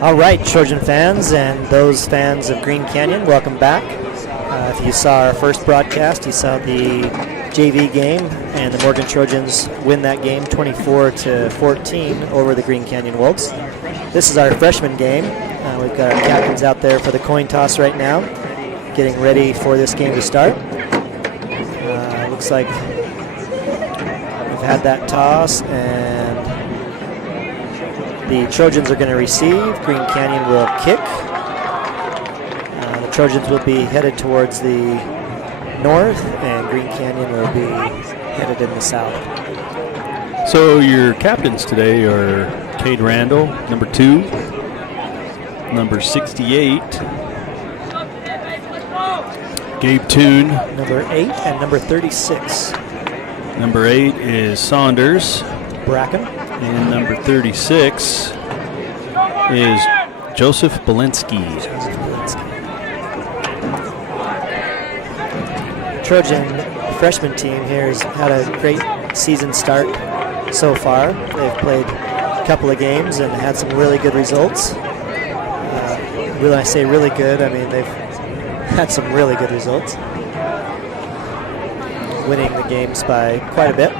All right, Trojan fans and those fans of Green Canyon, welcome back. If you saw our first broadcast, you saw the JV game, and the Morgan Trojans win that game 24-14 over the Green Canyon Wolves. This is our freshman game. We've got our captains out there for the coin toss right now, getting ready for this game to start. Looks like we've had that toss, and the Trojans are going to receive. Green Canyon will kick. The Trojans will be headed towards the north, and Green Canyon will be headed in the south. So your captains today are Cade Randall, number 2, number 68, Gabe Toon, number 8, and number 36. Number 8 is Saunders. Bracken. And number 36 is Joseph Belinsky. Trojan freshman team here has had a great season start so far. They've played a couple of games and had some really good results. When I say really good, I mean they've had some really good results, winning the games by quite a bit.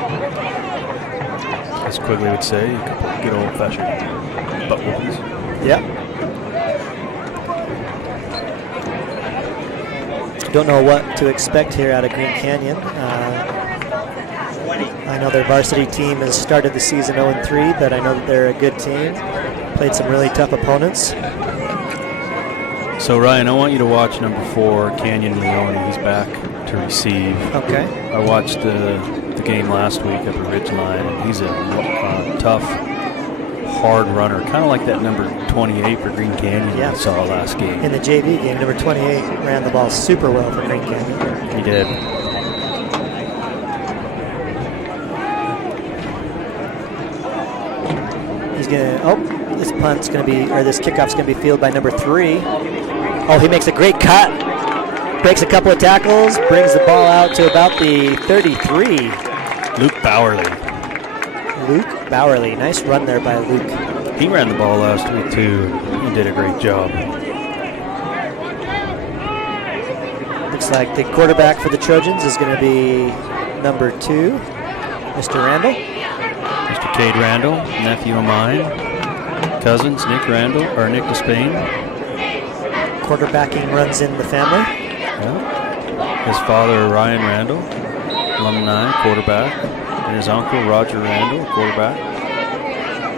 As Quigley would say, a couple of good old-fashioned butt whoopings. Yeah. Don't know what to expect here out of Green Canyon. I know their varsity team has started the season 0-3, but I know that they're a good team. Played some really tough opponents. So, Ryan, I want you to watch number 4, Canyon Leone. He's back to receive. Okay. I watched the game last week up at Ridgeline, and he's a tough, hard runner, kind of like that number 28 for Green Canyon I saw last game. In the JV game, number 28 ran the ball super well for Green Canyon. He did. He's gonna. This punt's gonna be, or this kickoff's gonna be fielded by number 3. Oh, he makes a great cut. Breaks a couple of tackles, brings the ball out to about the 33. Luke Bowerly. Luke Bowerly. Nice run there by Luke. He ran the ball last week, too. He did a great job. Looks like the quarterback for the Trojans is going to be number 2, Mr. Randall. Mr. Cade Randall, nephew of mine. Cousins, Nick Randall, or Nick Despain. Quarterbacking runs in the family. Yeah. His father, Ryan Randall, alumni, quarterback. And his uncle, Roger Randall, quarterback.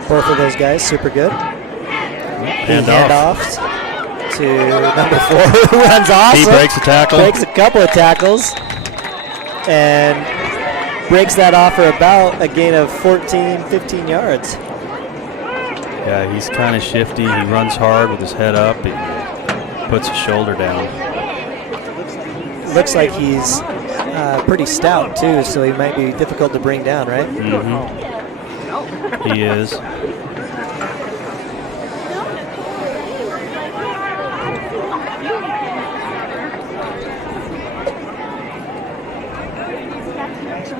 Both of those guys, super good. Handoff to number 4, who runs off. He breaks a tackle. Breaks a couple of tackles. And breaks that off for about a gain of 14, 15 yards. Yeah, he's kind of shifty. He runs hard with his head up. He puts his shoulder down. Looks like he's pretty stout, too, so he might be difficult to bring down, right? Mm-hmm. He is.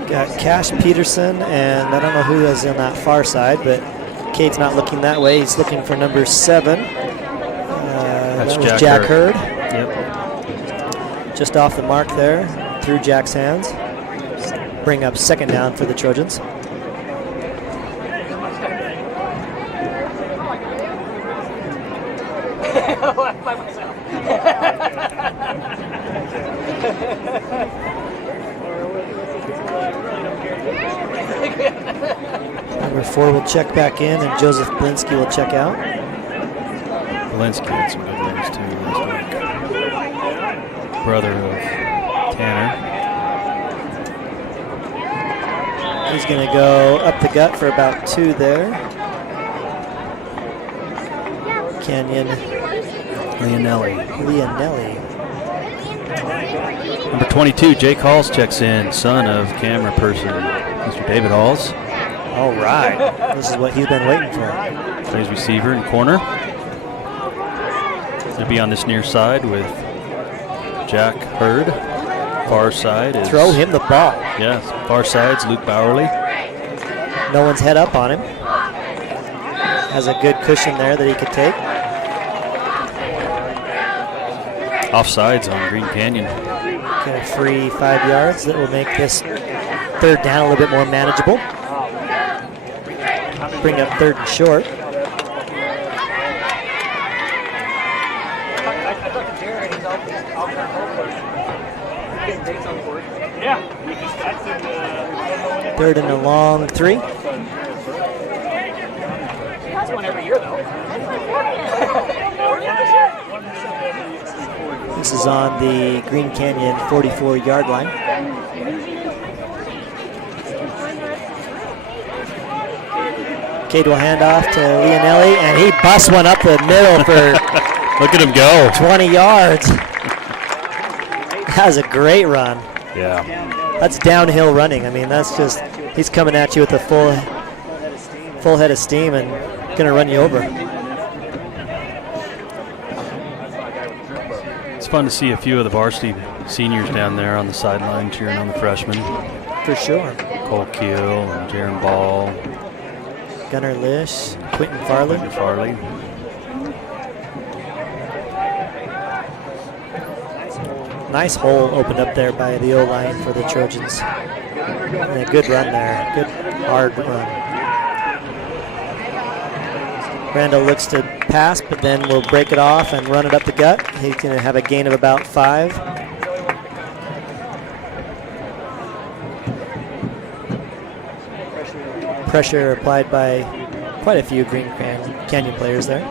Got Cash Peterson, and I don't know who is on that far side, but Cade's not looking that way. He's looking for number 7. That's that was Jack Hurd. Yep. Just off the mark there, through Jack's hands. Bring up second down for the Trojans. Number 4 will check back in, and Joseph Belinsky will check out. Belinsky had some good runs too last week. Brother of Tanner. He's going to go up the gut for about 2 there. Canyon. Leonelli. Number 22, Jake Halls checks in, son of camera person, Mr. David Halls. All right. This is what he's been waiting for. Plays receiver and corner. He'll be on this near side with Jack Hurd. Far side is... Throw him the ball. Yes, far side's Luke Bowerly. No one's head up on him. Has a good cushion there that he could take. Offsides on Green Canyon. Get a free 5 yards that will make this third down a little bit more manageable. Bring up 3rd and short. Third and a long 3. This is on the Green Canyon 44-yard line. Cade will hand off to Leonelli, and he busts one up the middle for Look at him go. 20 yards. That was a great run. Yeah. That's downhill running. I mean, that's just, he's coming at you with a full head of steam and going to run you over. It's fun to see a few of the varsity seniors down there on the sideline cheering on the freshmen. For sure. Cole Keel and Jaron Ball. Gunnar Lish, Quentin Farley. Nice hole opened up there by the O-line for the Trojans. And a good run there, good hard run. Randall looks to pass, but then will break it off and run it up the gut. He's going to have a gain of about 5. Pressure applied by quite a few Green Canyon players there.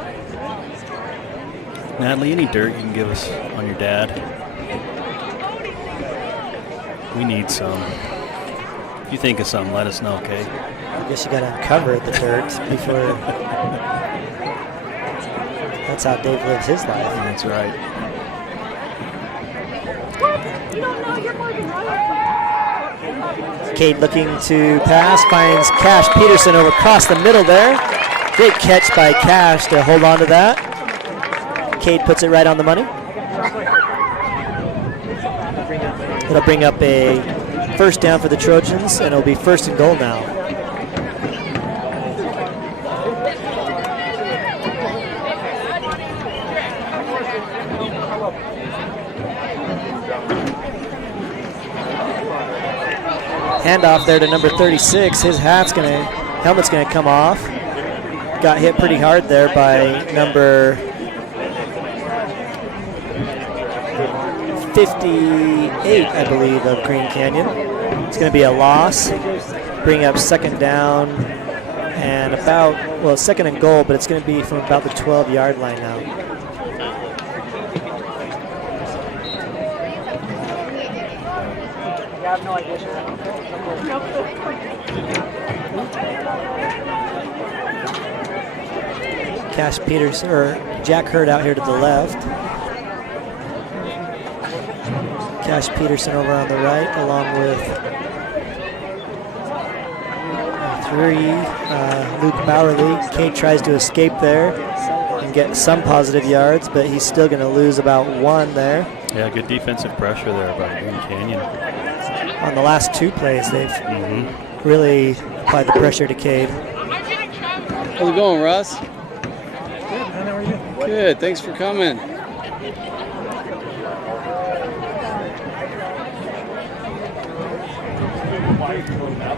Natalie, any dirt you can give us on your dad? We need some. If you think of some, let us know, okay? I guess you got to uncover the dirt before. That's how Dave lives his life. That's right. Cade looking to pass, finds Cash Peterson over across the middle there. Great catch by Cash to hold on to that. Cade puts it right on the money. It'll bring up a first down for the Trojans, and it'll be 1st and goal now. Handoff there to number 36. His helmet's gonna come off. Got hit pretty hard there by number 58, I believe, of Green Canyon. It's gonna be a loss. Bring up 2nd down and 2nd and goal, but it's gonna be from about the 12-yard line now. I have no idea. Cash Peterson, or Jack Hurd out here to the left. Cash Peterson over on the right, along with 3, Luke Bowerly. Cade tries to escape there and get some positive yards, but he's still going to lose about 1 there. Yeah, good defensive pressure there by Green Canyon. On the last 2 plays, they've really applied the pressure to Cade. How's it going, Russ? Good, how are you? Good, thanks for coming.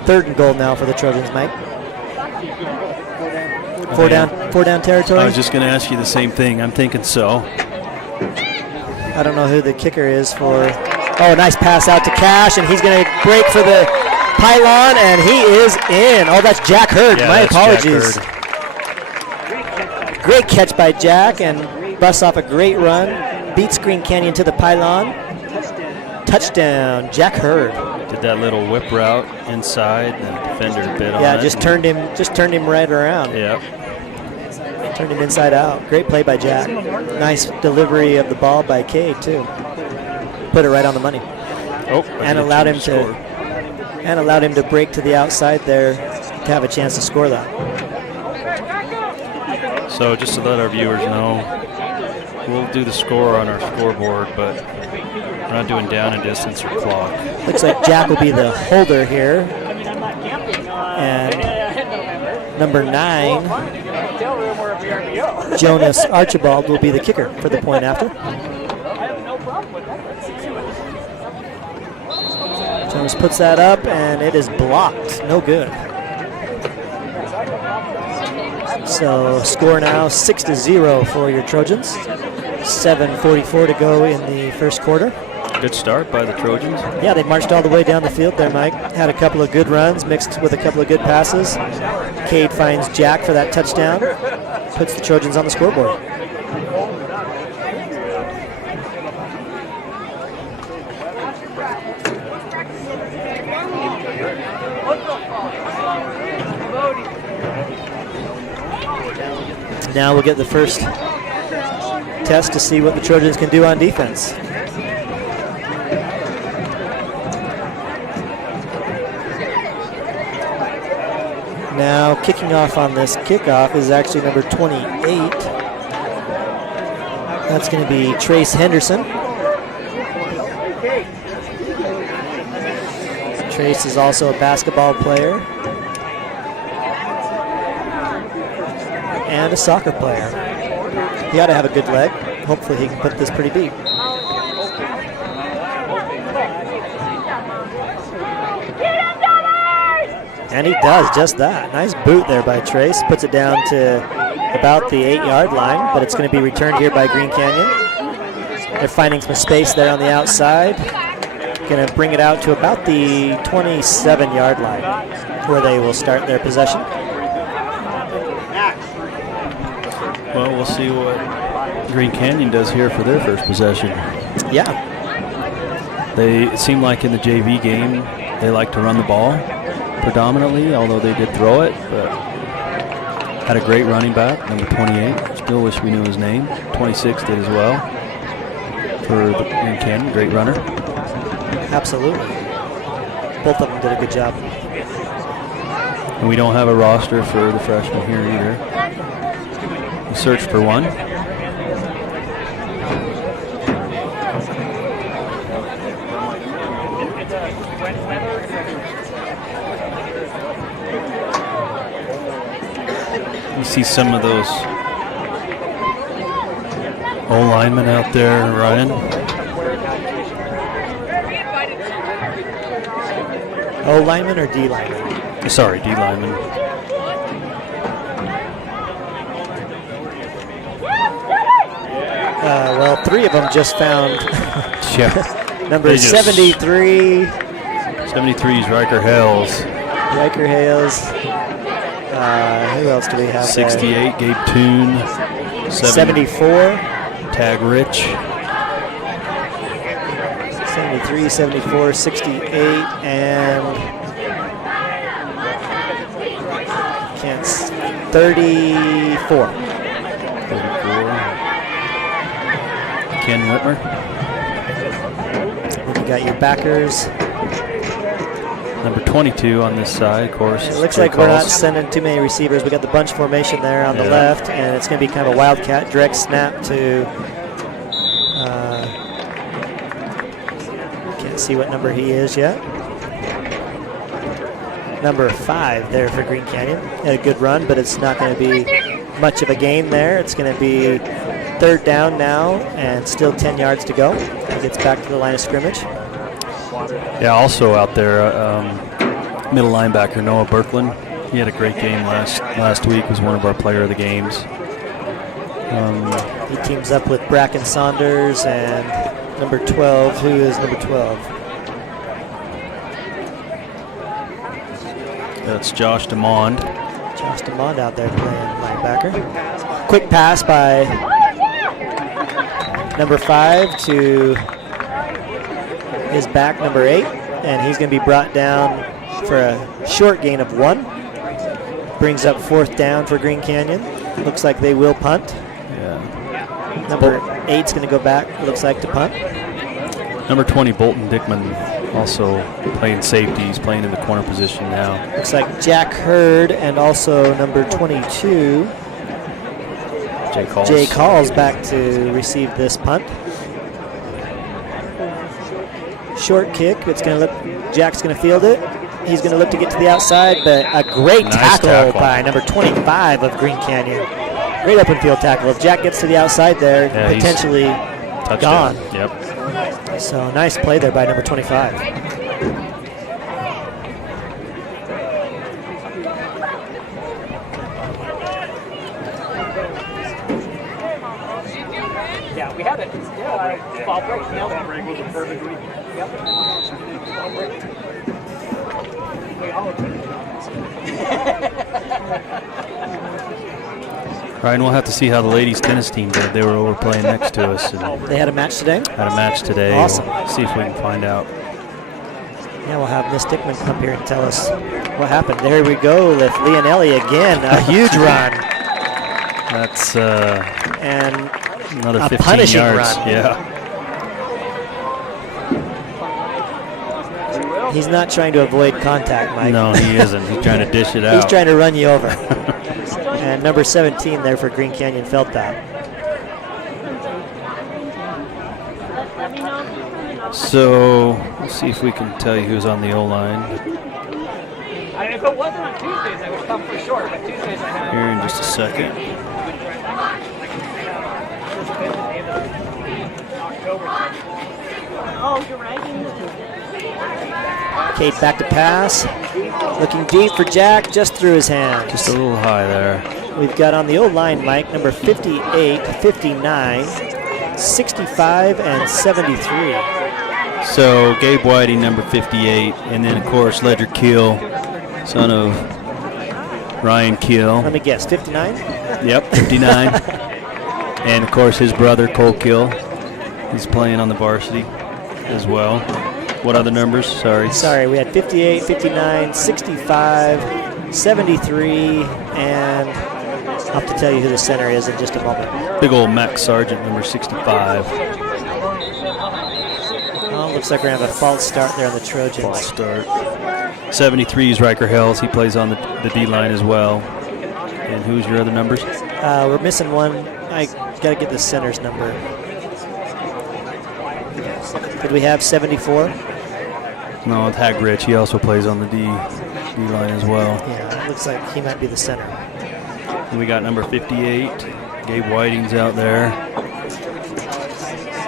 Third and goal now for the Trojans, Mike. 4 down territory. I was just going to ask you the same thing. I'm thinking so. I don't know who the kicker is for. Oh, nice pass out to Cash, and he's going to break for the pylon, and he is in. Oh, that's Jack Hurd. Yeah, my apologies. Great catch by Jack, and busts off a great run. Beats Green Canyon to the pylon. Touchdown, Jack Hurd. Did that little whip route inside, and the defender bit on it. Yeah, just turned him right around. Yeah. Turned him inside out. Great play by Jack. Nice delivery of the ball by Cade too. Put it right on the money. Oh, and allowed him to break to the outside there to have a chance to score that. So just to let our viewers know, we'll do the score on our scoreboard, but we're not doing down and distance or clock. Looks like Jack will be the holder here. And number 9, Jonas Archibald, will be the kicker for the point after. Rose puts that up, and it is blocked. No good. So score now 6-0 for your Trojans. 7:44 to go in the first quarter. Good start by the Trojans. Yeah, they marched all the way down the field there, Mike. Had a couple of good runs mixed with a couple of good passes. Cade finds Jack for that touchdown. Puts the Trojans on the scoreboard. Now we'll get the first test to see what the Trojans can do on defense. Now kicking off on this kickoff is actually number 28. That's going to be Trace Henderson. Trace is also a basketball player and a soccer player. He ought to have a good leg. Hopefully he can put this pretty deep. And he does just that. Nice boot there by Trace. Puts it down to about the 8-yard line, but it's going to be returned here by Green Canyon. They're finding some space there on the outside. Going to bring it out to about the 27-yard line where they will start their possession. Well, we'll see what Green Canyon does here for their first possession. Yeah. It seemed like in the JV game, they like to run the ball predominantly, although they did throw it, but had a great running back, number 28. Still wish we knew his name. 26 did as well for the Green Canyon, great runner. Absolutely. Both of them did a good job. And we don't have a roster for the freshmen here either. We searched for one. You see some of those O-linemen out there, Ryan. O-lineman or D-lineman? Sorry, D-lineman. Well, 3 of them just found Yeah. number 73. 73 is Riker Hales. Riker Hales. Who else do we have 68, there? Gabe Toon. 74. Tag Rich. 73, 74, 68, and 34. 34. Ken Whitmer. Then you got your backers. Number 22 on this side, of course. It looks Jay like we're not Calls. sending too many receivers. We got the bunch formation there on the left, and it's going to be kind of a wildcat direct snap to. Can't see what number he is yet. Number 5 there for Green Canyon. Had a good run, but it's not going to be much of a gain there. It's going to be 3rd down now, and still 10 yards to go. He gets back to the line of scrimmage. Yeah, also out there, middle linebacker Noah Berkland. He had a great game last week. Was one of our player of the games. He teams up with Bracken Saunders and number 12. Who is number 12? That's Josh DeMond. Josh DeMond out there playing linebacker. Quick pass by number 5 to his back, number 8, and he's going to be brought down for a short gain of 1. Brings up 4th down for Green Canyon. Looks like they will punt. Yeah. Number 8's going to go back, looks like, to punt. Number 20, Bolton Dickman, also playing safety. He's playing in the corner position now. Looks like Jack Hurd and also number 22, Jay Calls back to receive this punt. Short kick. It's going to look. Jack's going to field it. He's going to look to get to the outside, but a great tackle by number 25 of Green Canyon. Great open field tackle. If Jack gets to the outside there, potentially gone. Yep. So nice play there by number 25. We had it. Yeah, ball break. Nailed it. Break was a perfect week. Ryan, we'll have to see how the ladies' tennis team did. They were over playing next to us and They had a match today? had a match today. Awesome. We'll see if we can find out. Yeah, we'll have Miss Dickman come up here and tell us what happened. There we go with Leonelli again. A huge run. That's And another a 15 punishing yards. run. Yeah. he's not trying to avoid contact, Mike. No, he isn't. He's trying to dish it out. He's trying to run you over. And number 17 there for Green Canyon felt that. So let's see if we can tell you who's on the O-line If it wasn't on Tuesdays, I would come for sure, but Tuesdays I have. here in just a second. Oh, you're right. Kate back to pass. Looking deep for Jack, just through his hands. Just a little high there. We've got on the old line, Mike, number 58, 59, 65, and 73. So Gabe Whiting, number 58, and then of course Ledger Keel, son of Ryan Keel. Let me guess, 59? Yep, 59. And of course his brother Cole Keel. He's playing on the varsity as well. What other numbers? Sorry, we had 58, 59, 65, 73, and I'll have to tell you who the center is in just a moment. Big old Max Sargent, number 65. Oh, looks like we're going to have a false start there on the Trojans. False start. 73 is Riker Hells. He plays on the D-line as well. And who's your other numbers? We're missing one. I got to get the center's number. Did we have 74? No, it's Hag Rich. He also plays on the D-line as well. Yeah, it looks like he might be the center. And we got number 58. Gabe Whiting's out there.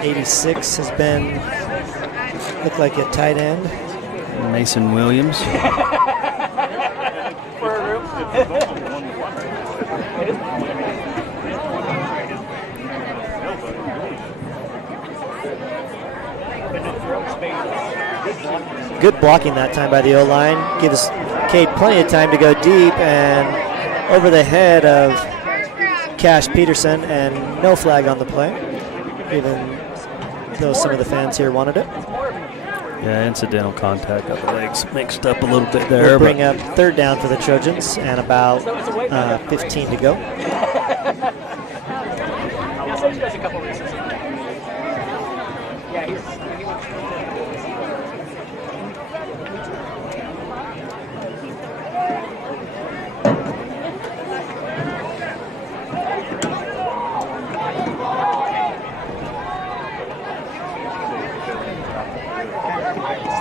86 has been, looked like a tight end. Mason Williams. Good blocking that time by the O-line. Gives Cade plenty of time to go deep and over the head of Cash Peterson, and no flag on the play, even though some of the fans here wanted it. Yeah, incidental contact. Got the legs mixed up a little bit there. We'll bring up third down for the Trojans and about 15 to go.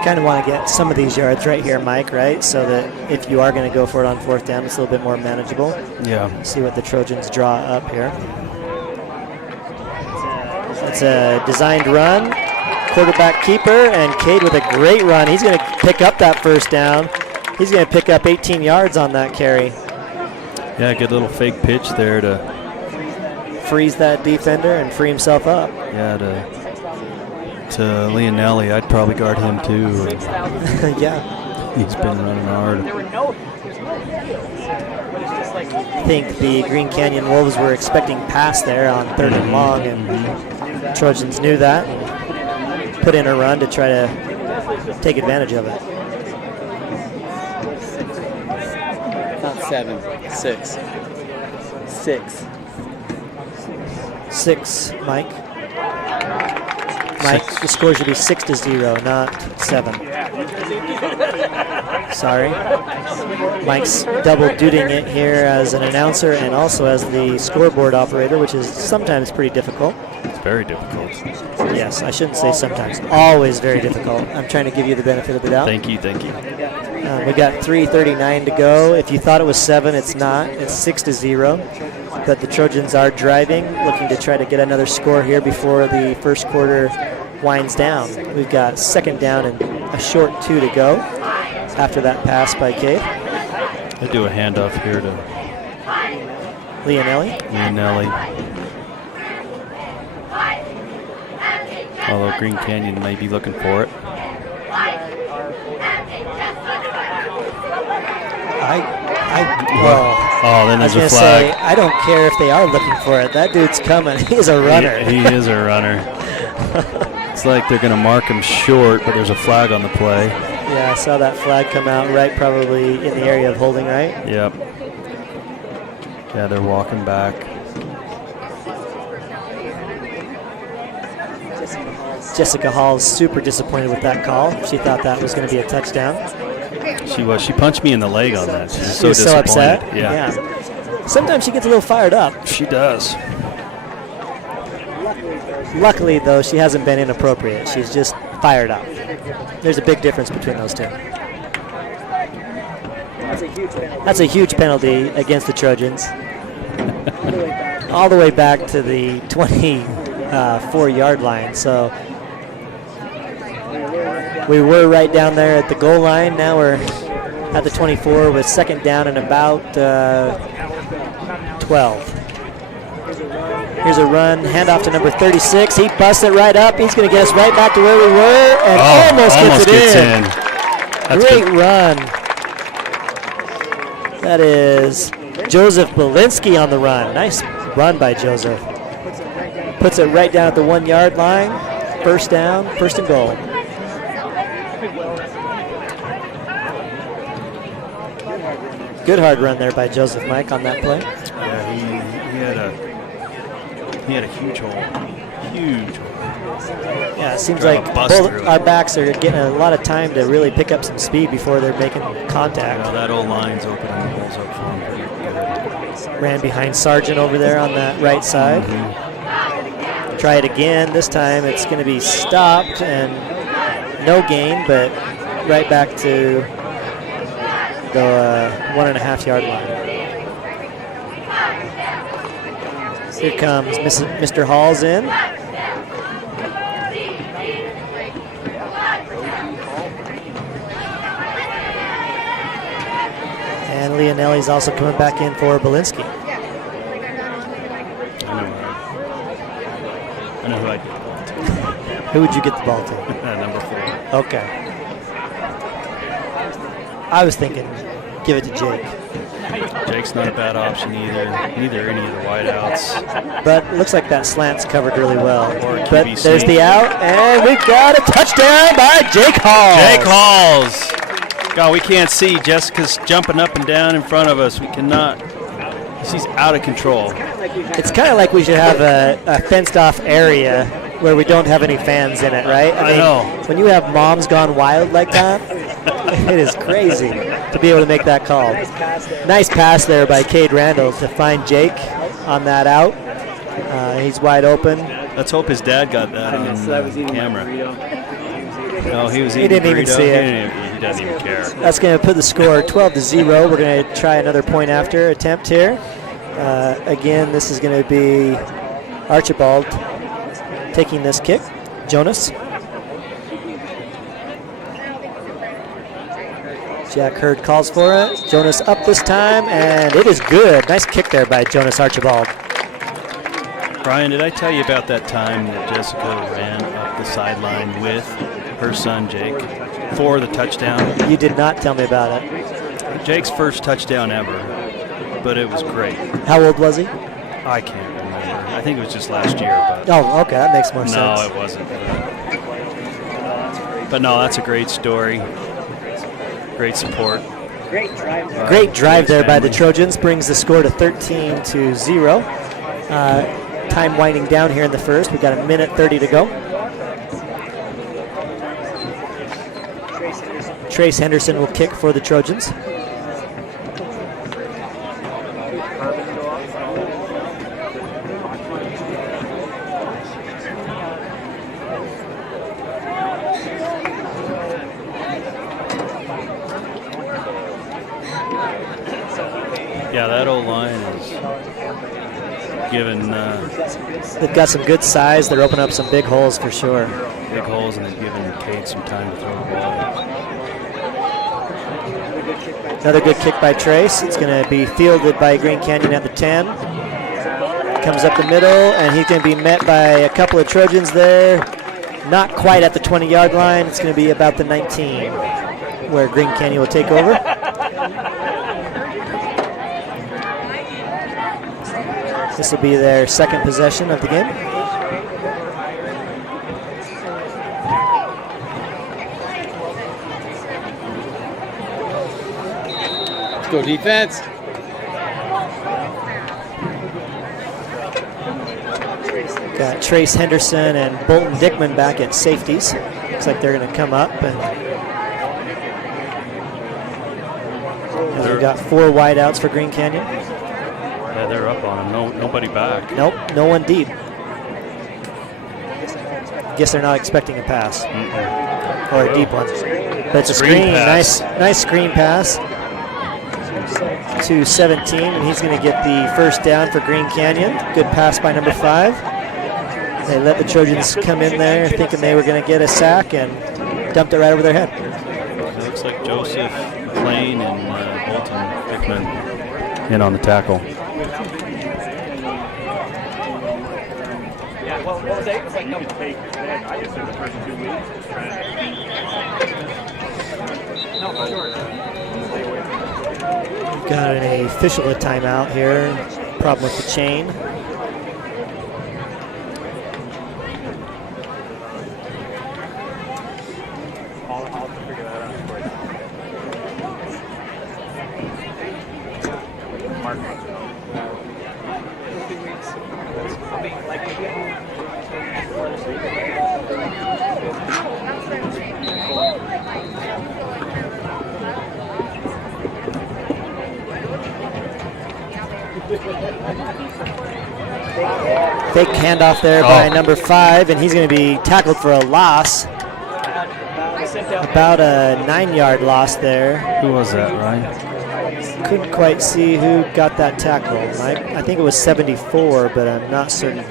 Kind of want to get some of these yards right here, Mike, right? So that if you are going to go for it on fourth down, it's a little bit more manageable. Yeah. See what the Trojans draw up here. It's a designed run. Quarterback keeper, and Cade with a great run. He's going to pick up that first down. He's going to pick up 18 yards on that carry. Yeah, good little fake pitch there to freeze that defender and free himself up. Yeah, to Leonelli, I'd probably guard him too. Yeah. He's been running hard. I think the Green Canyon Wolves were expecting pass there on third and long, and Trojans knew that and put in a run to try to take advantage of it. Not 7, 6. 6. 6, Mike. Mike, the score should be 6-0, not 7. Sorry. Mike's double-duting it here as an announcer and also as the scoreboard operator, which is sometimes pretty difficult. It's very difficult. Yes, I shouldn't say sometimes. Always very difficult. I'm trying to give you the benefit of the doubt. Thank you. We got 3:39 to go. If you thought it was 7, it's not. It's 6-0. But the Trojans are driving, looking to try to get another score here before the first quarter winds down. We've got second down and a short 2 to go after that pass by Cade. I do a handoff here to Leonelli. Although Green Canyon may be looking for it. Then I was there's going a to flag. say, I don't care if they are looking for it. That dude's coming. He's a runner. He is a runner. It's like they're going to mark him short, but there's a flag on the play. Yeah, I saw that flag come out right probably in the area of holding, right? Yep. Yeah, they're walking back. Jessica Hall's super disappointed with that call. She thought that was going to be a touchdown. She was. She punched me in the leg on that. She was so was so disappointed. upset. Yeah. Sometimes she gets a little fired up. She does. Luckily, though, she hasn't been inappropriate. She's just fired up. There's a big difference between those two. That's a huge penalty against the Trojans. All the way back to the 24-yard line. So we were right down there at the goal line. Now we're at the 24 with second down and about 12. Here's a run, handoff to number 36. He busts it right up. He's going to get us right back to where we were and almost gets it in. That's Great good. run. That is Joseph Belinsky on the run. Nice run by Joseph. Puts it right down at the 1 yard line. First down, first and goal. Good hard run there by Joseph Mike on that play. Yeah, he had a huge hole. Huge hole. Yeah, it seems Trying like to bust both through. our backs are getting a lot of time to really pick up some speed before they're making contact. That old line's opening the holes up for him pretty good. Ran behind Sargent over there on that right side. Try it again. This time it's going to be stopped and no gain, but right back to the 1.5 yard line. Here comes Mr. Hall's in. And Leonelli's also coming back in for Belinsky. I know who I'd get the ball to. Who would you get the ball to? Number 4. Okay. I was thinking, give it to Jake. Jake's not a bad option either. Neither any of the wideouts. But it looks like that slant's covered really well. Or But QBC. there's the out, and we've got a touchdown by Jake Hall. Jake Halls. God, we can't see. Jessica's jumping up and down in front of us. We cannot. She's out of control. It's kind of like we should have a fenced-off area where we don't have any fans in it, right? I know. When you have moms gone wild like that, it is crazy to be able to make that call. Nice pass there by Cade Randall to find Jake on that out. He's wide open. Let's hope his dad got that on camera. No, he was eating didn't even burrito. see it. He doesn't even care. That's going to put the score 12-0. We're going to try another point after attempt here. Again, this is going to be Archibald taking this kick. Jonas. Jack Hurd calls for it. Jonas up this time, and it is good. Nice kick there by Jonas Archibald. Brian, did I tell you about that time that Jessica ran up the sideline with her son Jake for the touchdown? You did not tell me about it. Jake's first touchdown ever, but it was great. How old was he? I can't remember. I think it was just last year. But Oh, okay, that makes more no, sense. it wasn't. But no, that's a great story. Great support. Great drive there by the Trojans, brings the score to 13-0. Time winding down here in the first. We've got 1:30 to go. Trace Henderson will kick for the Trojans. Yeah, that old line is giving They've got some good size. They're opening up some big holes for sure. big holes, and they're giving Cade some time to throw the ball. Another good kick by Trace. It's going to be fielded by Green Canyon at the 10. Comes up the middle, and he's going to be met by a couple of Trojans there. not quite at the 20-yard line. It's going to be about the 19, where Green Canyon will take over. This will be their second possession of the game. Let's go defense. Got Trace Henderson and Bolton Dickman back at safeties. Looks like they're going to come up. And we've got 4 wideouts for Green Canyon. Yeah, they're up on them. Nobody back. Nope, no one deep. Guess they're not expecting a pass. Or a deep one. But it's a screen. Nice screen pass to 17, and he's going to get the first down for Green Canyon. Good pass by number 5. They let the Trojans come in there thinking they were going to get a sack and dumped it right over their head. It looks like Joseph McLean and Bolton Dickman in on the tackle. Yeah, what was it? It was like no. No, for sure. Got an official timeout here. Problem with the chain. I'll figure that out for you. Mark. 2 weeks. I mean, like we get home. Fake handoff there by number 5, and he's going to be tackled for a loss. About a 9-yard loss there. Who was that, Ryan? Couldn't quite see who got that tackle. I think it was 74, but I'm not certain.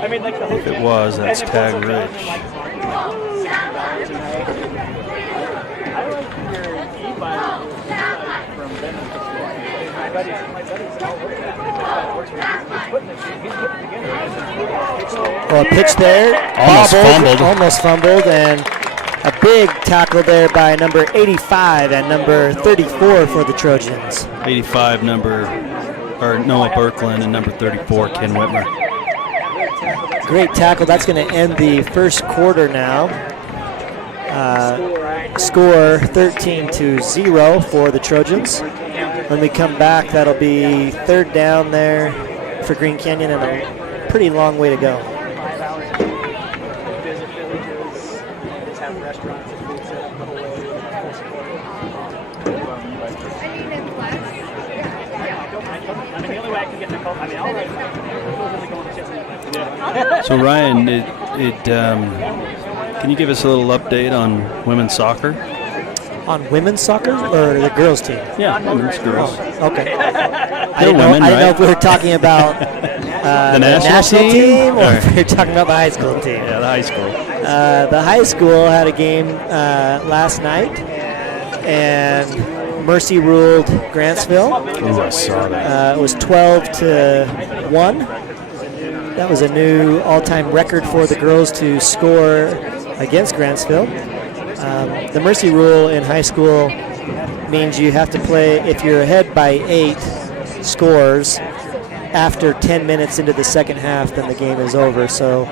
I mean, like If it was, that's Tag Rich. Well, a pitch there. Almost fumbled, and a big tackle there by number 85 and number 34 for the Trojans. 85, Noah Birkeland, and number 34, Ken Whitmer. Great tackle. That's going to end the first quarter now. Score 13-0 for the Trojans. When we come back, that'll be third down there for Green Canyon and a pretty long way to go. So Ryan, can you give us a little update on women's soccer? On women's soccer or the girls' team? Yeah, women's, girls. Okay. I They're didn't women, know right? if we were talking about the national team or Or- if we were talking about the high school team. Yeah, the high school. The high school had a game last night, and Mercy ruled Grantsville. Ooh, I saw that. It was 12-1. That was a new all-time record for the girls to score against Grantsville. The Mercy rule in high school means you have to play, if you're ahead by 8 scores, after 10 minutes into the second half, then the game is over. So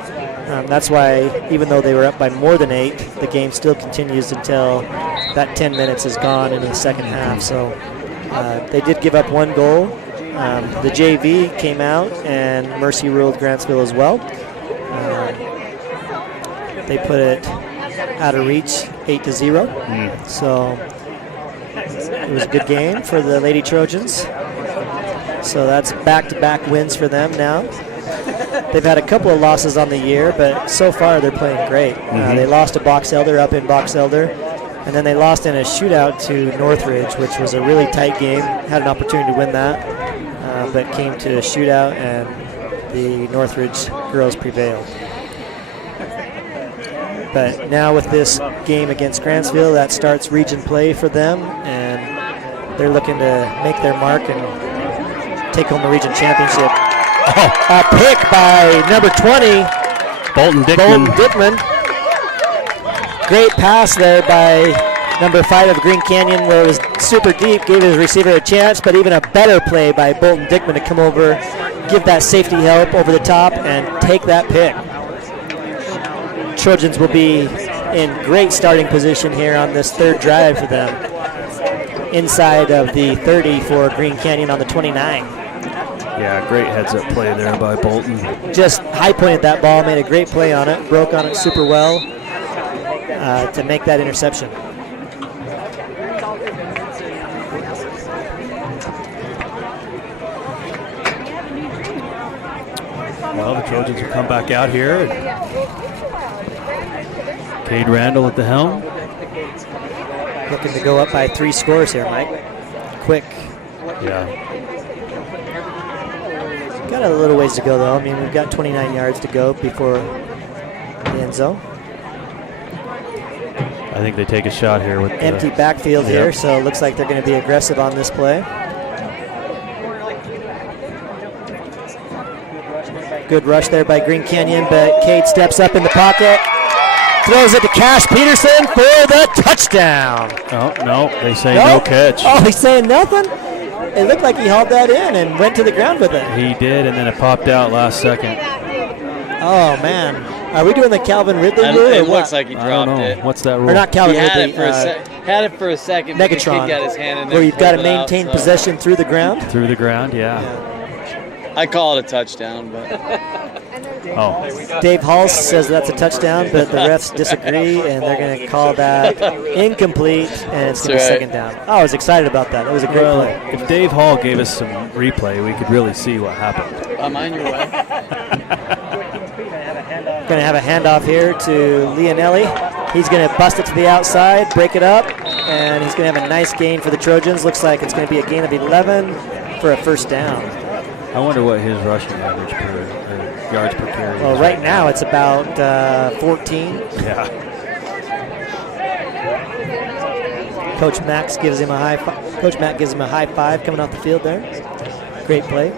that's why, even though they were up by more than 8, the game still continues until that 10 minutes is gone into the second half. So they did give up 1 goal. The JV came out, and Mercy ruled Grantsville as well. They put it out of reach, 8-0. So it was a good game for the Lady Trojans. So that's back-to-back wins for them now. They've had a couple of losses on the year, but so far they're playing great. They lost to Box Elder up in Box Elder, and then they lost in a shootout to Northridge, which was a really tight game. Had an opportunity to win that, but came to a shootout, and the Northridge girls prevailed. But now with this game against Grantsville, that starts region play for them, and they're looking to make their mark and take home the region championship. Oh, a pick by number 20, Bolton Dickman. Great pass there by number 5 of Green Canyon, where it was super deep, gave his receiver a chance, but even a better play by Bolton Dickman to come over, give that safety help over the top, and take that pick. Trojans will be in great starting position here on this third drive for them. Inside of the 30 for Green Canyon on the 29. Yeah, great heads-up play there by Bolton. Just high-pointed that ball, made a great play on it, broke on it super well to make that interception. Well, the Trojans will come back out here. Cade Randall at the helm. Looking to go up by 3 scores here, Mike. Quick. Yeah. Got a little ways to go, though. I mean, we've got 29 yards to go before the end zone. I think they take a shot here with Empty backfield here, so it looks like they're going to be aggressive on this play. Good rush there by Green Canyon, but Cade steps up in the pocket, throws it to Cash Peterson for the touchdown. Oh, no, they say no catch. Oh, he's saying nothing? It looked like he hauled that in and went to the ground with it. He did, and then it popped out last second. Oh, man. Are we doing the Calvin Ridley rule? It looks like he I don't dropped know. it. What's that rule? Or not Calvin He had Ridley. it for a second. but the kid Megatron, got his hand in there where you've got to pulled it out, maintain so possession through the ground. Through the ground, yeah. I call it a touchdown, but Oh, Dave Hall says that's a touchdown, but the refs disagree, and they're going to call that incomplete, and it's going to be second down. Oh, I was excited about that. It was a great well, play. if Dave Hall gave us some replay, we could really see what happened. I'm on your way. Going to have a handoff here to Leonelli. He's going to bust it to the outside, break it up, and he's going to have a nice gain for the Trojans. Looks like it's going to be a gain of 11 for a first down. I wonder what his rushing average per yards per carry. Well, is right now it's about 14. Yeah. Coach Matt gives him a high five coming off the field there. Great play.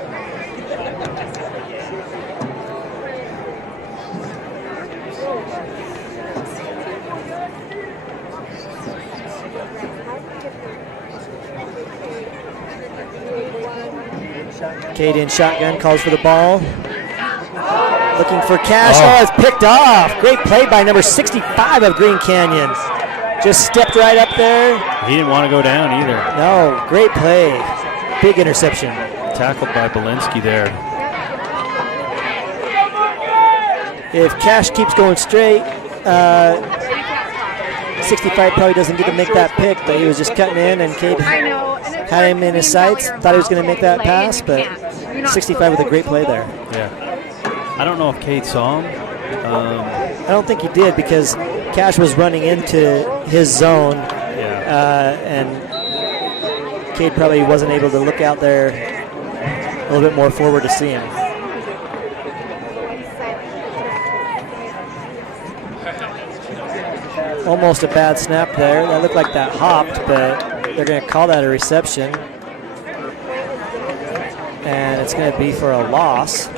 Cade in shotgun, calls for the ball. Looking for Cash. Oh, it's picked off. Great play by number 65 of Green Canyon. Just stepped right up there. He didn't want to go down either. No, great play. Big interception. Tackled by Belinsky there. If Cash keeps going straight, 65 probably doesn't get to make that pick, but he was just cutting in, and Cade had him in his sights. Thought he was going to make that pass, but 65 with a great play there. Yeah. I don't know if Cade saw him. I don't think he did, because Cash was running into his zone, and Cade probably wasn't able to look out there a little bit more forward to see him. Almost a bad snap there. That looked like that hopped, but they're going to call that a reception. And it's going to be for a loss.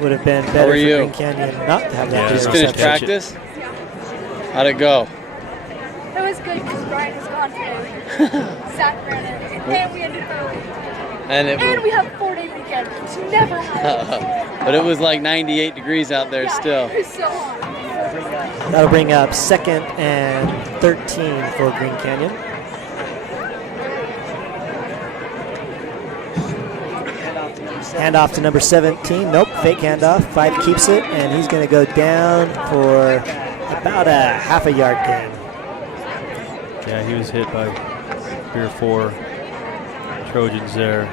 Would have been better for Green Canyon not to have that. Just finished practice? How'd it go? It was good because Brian is gone today. Zach ran it. And we ended early. And we have a 4-day weekend, which never happens. But it was like 98 degrees out there still. It was so hot. That'll bring up 2nd and 13 for Green Canyon. Handoff to number 17. Nope, fake handoff. 5 keeps it, and he's going to go down for about a half a yard gain. Yeah, he was hit by 3 or 4 Trojans there.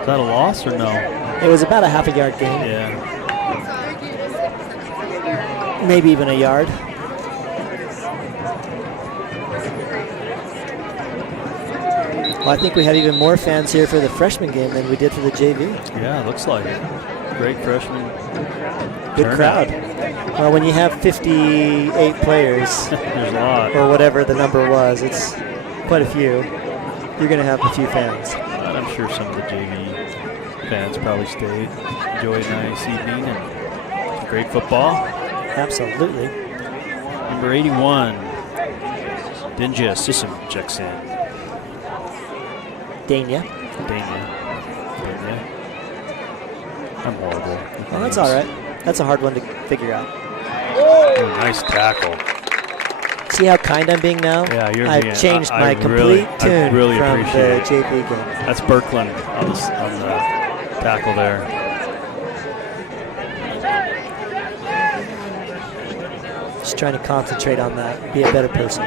Is that a loss or no? It was about a half a yard gain. Yeah. Maybe even a yard. Well, I think we have even more fans here for the freshman game than we did for the JV. Yeah, looks like it. great freshman. Good crowd. Well, when you have 58 players, there's a lot. or whatever the number was, it's quite a few. You're going to have a few fans. I'm sure some of the JV fans probably stayed, enjoyed a nice evening and some great football. Absolutely. Number 81, Dinja Sissom checks in. Dania. Dania. I'm horrible. Oh, that's all right. That's a hard one to figure out. Oh, nice tackle. See how kind I'm being now? Yeah, you're I've being- changed I my really- complete tune I really from appreciate the it. JP game. That's Birkland on the tackle there. Just trying to concentrate on that, be a better person.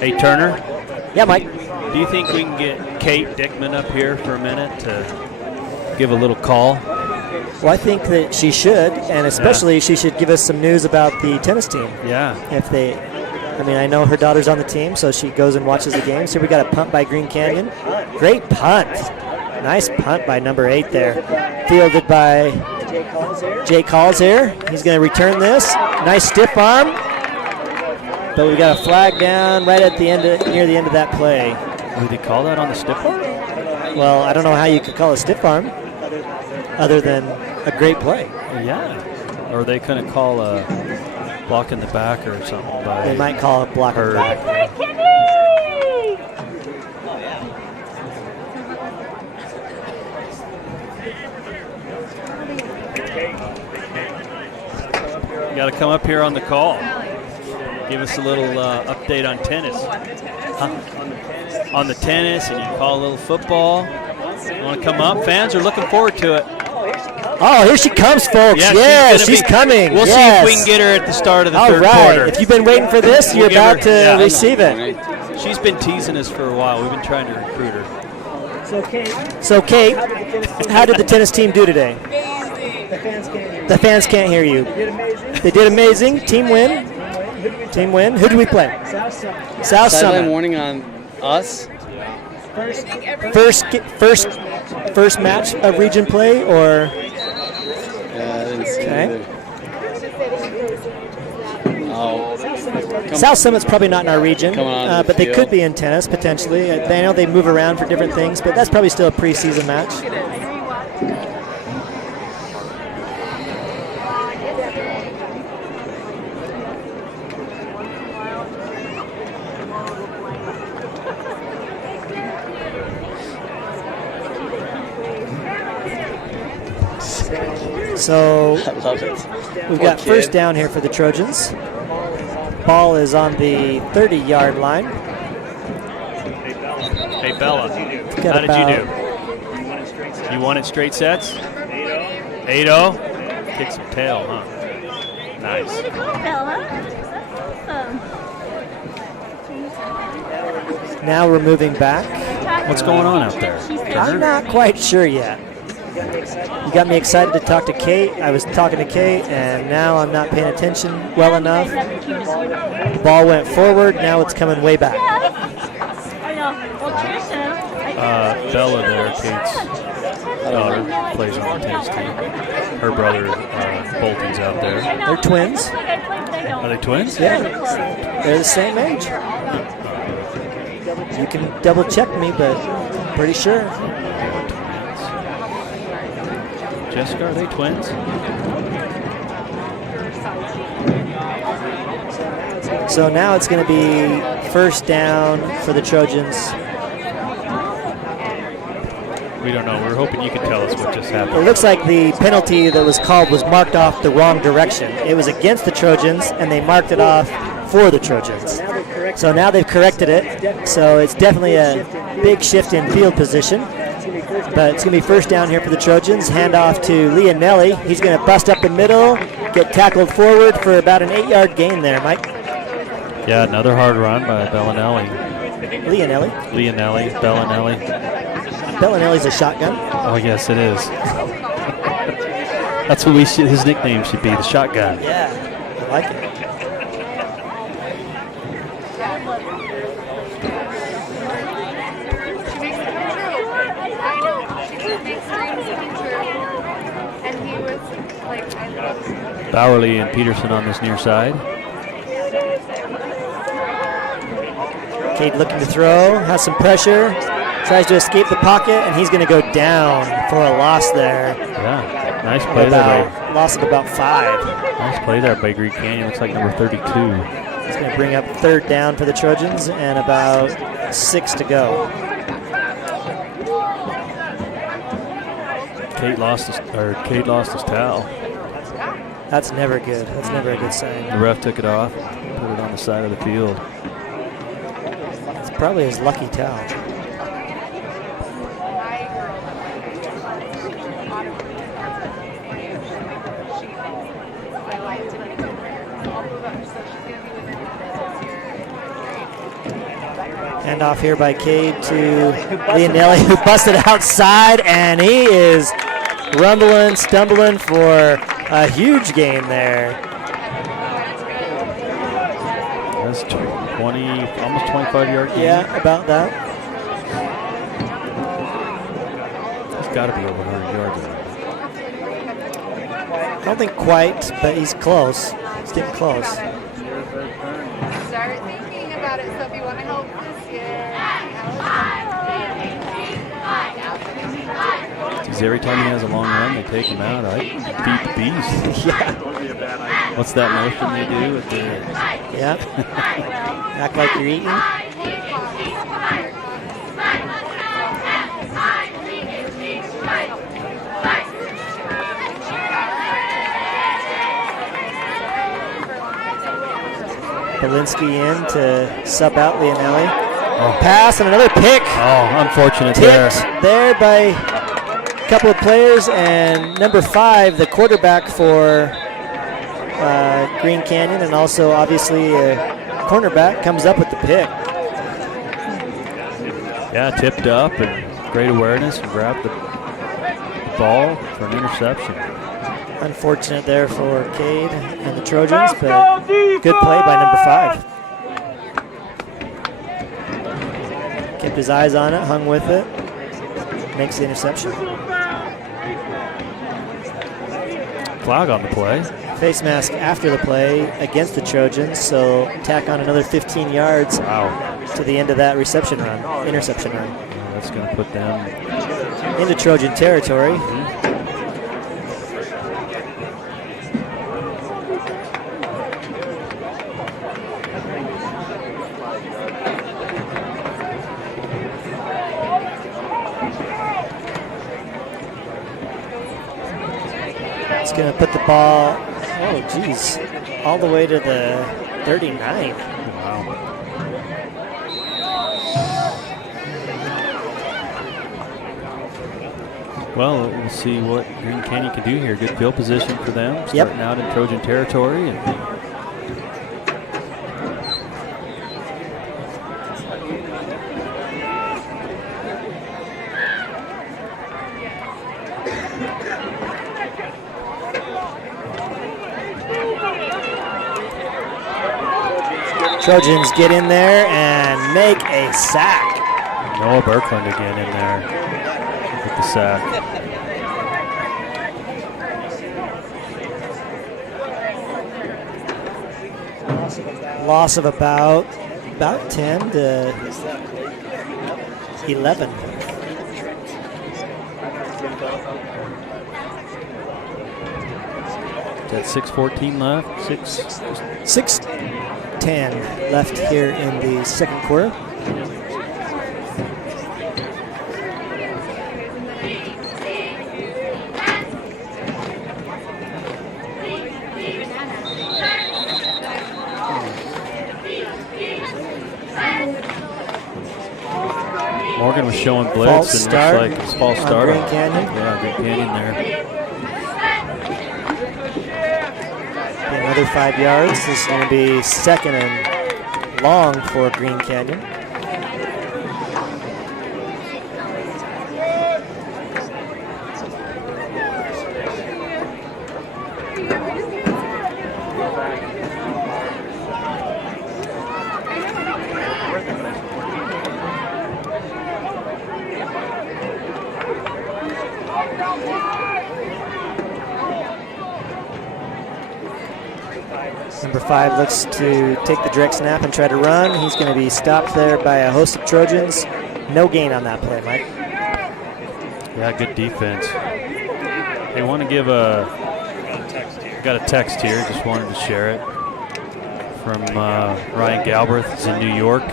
Hey, Turner, Yeah, Mike. do you think we can get Kate Dickman up here for a minute to give a little call? Well, I think that she should, and especially she should give us some news about the tennis team. Yeah. I know her daughter's on the team, so she goes and watches the games. Here we got a punt by Green Canyon. Great punt. Nice punt by number 8 there. Fielded by Jake Halls here. He's going to return this. Nice stiff arm. But we got a flag down right at the end, near the end of that play. Would they call that on the stiff arm? Well, I don't know how you could call a stiff arm other than a great play. Yeah. Or they couldn't call a block in the back or something. By They might call it block her. back. You got to come up here on the call. Give us a little update on tennis. On the tennis, and you call a little football. You want to come up? Fans are looking forward to it. Oh, here she comes, folks. Yeah, Yes, she's coming. We'll see if we can get her at the start of the All third right. quarter. If you've been waiting for this, you're We'll give her- about to yeah. receive it. She's been teasing us for a while. We've been trying to recruit her. So, Kate, how did the tennis team do today? The fans can't hear you. They did amazing. Team win. Team win. Who do we play? South Sideline Summit. warning on us. First match of region play, or Yeah, I didn't see Okay. either. Oh. South Summit's probably not in our region, Coming onto the but they field. could be in tennis potentially. I know they move around for different things, but that's probably still a preseason match. So I love it. we've Poor got kid. first down here for the Trojans. Ball is on the 30-yard line. Hey, Bella, Got how did you about- do? You won it straight sets? 8-0? Kick some tail, huh? Nice. Way to go, Bella. That's awesome. Now we're moving back. What's going on out there? I'm not quite sure yet. You got me excited to talk to Kate. I was talking to Kate, and now I'm not paying attention well enough. Ball went forward. Now it's coming way back. I know. Well, Trisha. Bella there, Kate's daughter, plays on the tennis team. Her brother, Bolton's out there. They're twins. Are they twins? Yeah, they're the same age. You can double check me, but pretty sure. Jessica, are they twins? So now it's going to be first down for the Trojans. We don't know. We're hoping you can tell us what just It happened. looks like the penalty that was called was marked off the wrong direction. It was against the Trojans, and they marked it off for the Trojans. So now they've corrected it. So it's definitely a big shift in field position. But it's going to be first down here for the Trojans. Hand off to Leonelli. He's going to bust up the middle, get tackled forward for about an 8-yard gain there, Mike. Yeah, another hard run by Bellinelli. Leonelli. Bellinelli. Bellinelli's a shotgun. Oh, yes, it is. That's what his nickname should be, the shotgun. Yeah, I like it. Bowerly and Peterson on this near side. Cade looking to throw, has some pressure, tries to escape the pocket, and he's going to go down for a loss there. Yeah, nice play there. Loss of about 5. Nice play there by Green Canyon. Looks like number 32. It's going to bring up 3rd down for the Trojans and about 6 to go. Cade lost his towel. That's never good. That's never a good sign. The ref took it off, put it on the side of the field. It's probably his lucky towel. Hand off here by Cade to Leonelli, who busted outside, and he is rumbling, stumbling for a huge gain there. That's 20, almost 25-yard gain. Yeah, about that. It's got to be over 100 yards. I don't think quite, but he's close. He's getting close. Start thinking about it, so if you want to help this year. Because every time he has a long run, they take him out. I beat the beast. Yeah. What's that motion they do with the? Yeah. Act like you're eating. Belinsky in to sub out Leonelli. Oh. Pass and another pick. Oh, unfortunate Tipped there. there by a couple of players, and number 5, the quarterback for Green Canyon, and also obviously a cornerback, comes up with the pick. Yeah, tipped up and great awareness and grabbed the ball for an interception. Unfortunate there for Cade and the Trojans, but good play by number 5. Kept his eyes on it, hung with it, makes the interception. Flag on the play. Face mask after the play against the Trojans, so tack on another 15 yards to the end of that interception run. Yeah, that's going to put them into Trojan territory. It's going to put the ball, oh geez, all the way to the 39. Wow. Well, we'll see what Green Canyon can do here. Good field position for them, starting out in Trojan territory. And Trojans get in there and make a sack. Noah Berkland again in there with the sack. Loss of about 10 to 11. Got 6:14 left. 6:10 left here in the second quarter. Morgan was showing blitz False and start looks like it's false on start. Green Canyon. Yeah, Green Canyon there. Another 5 yards. This is going to be second and long for Green Canyon. Number 5 looks to take the direct snap and try to run. He's going to be stopped there by a host of Trojans. No gain on that play, Mike. Yeah, good defense. They want to give got a text here, just wanted to share it, from Ryan Galbraith. He's in New York.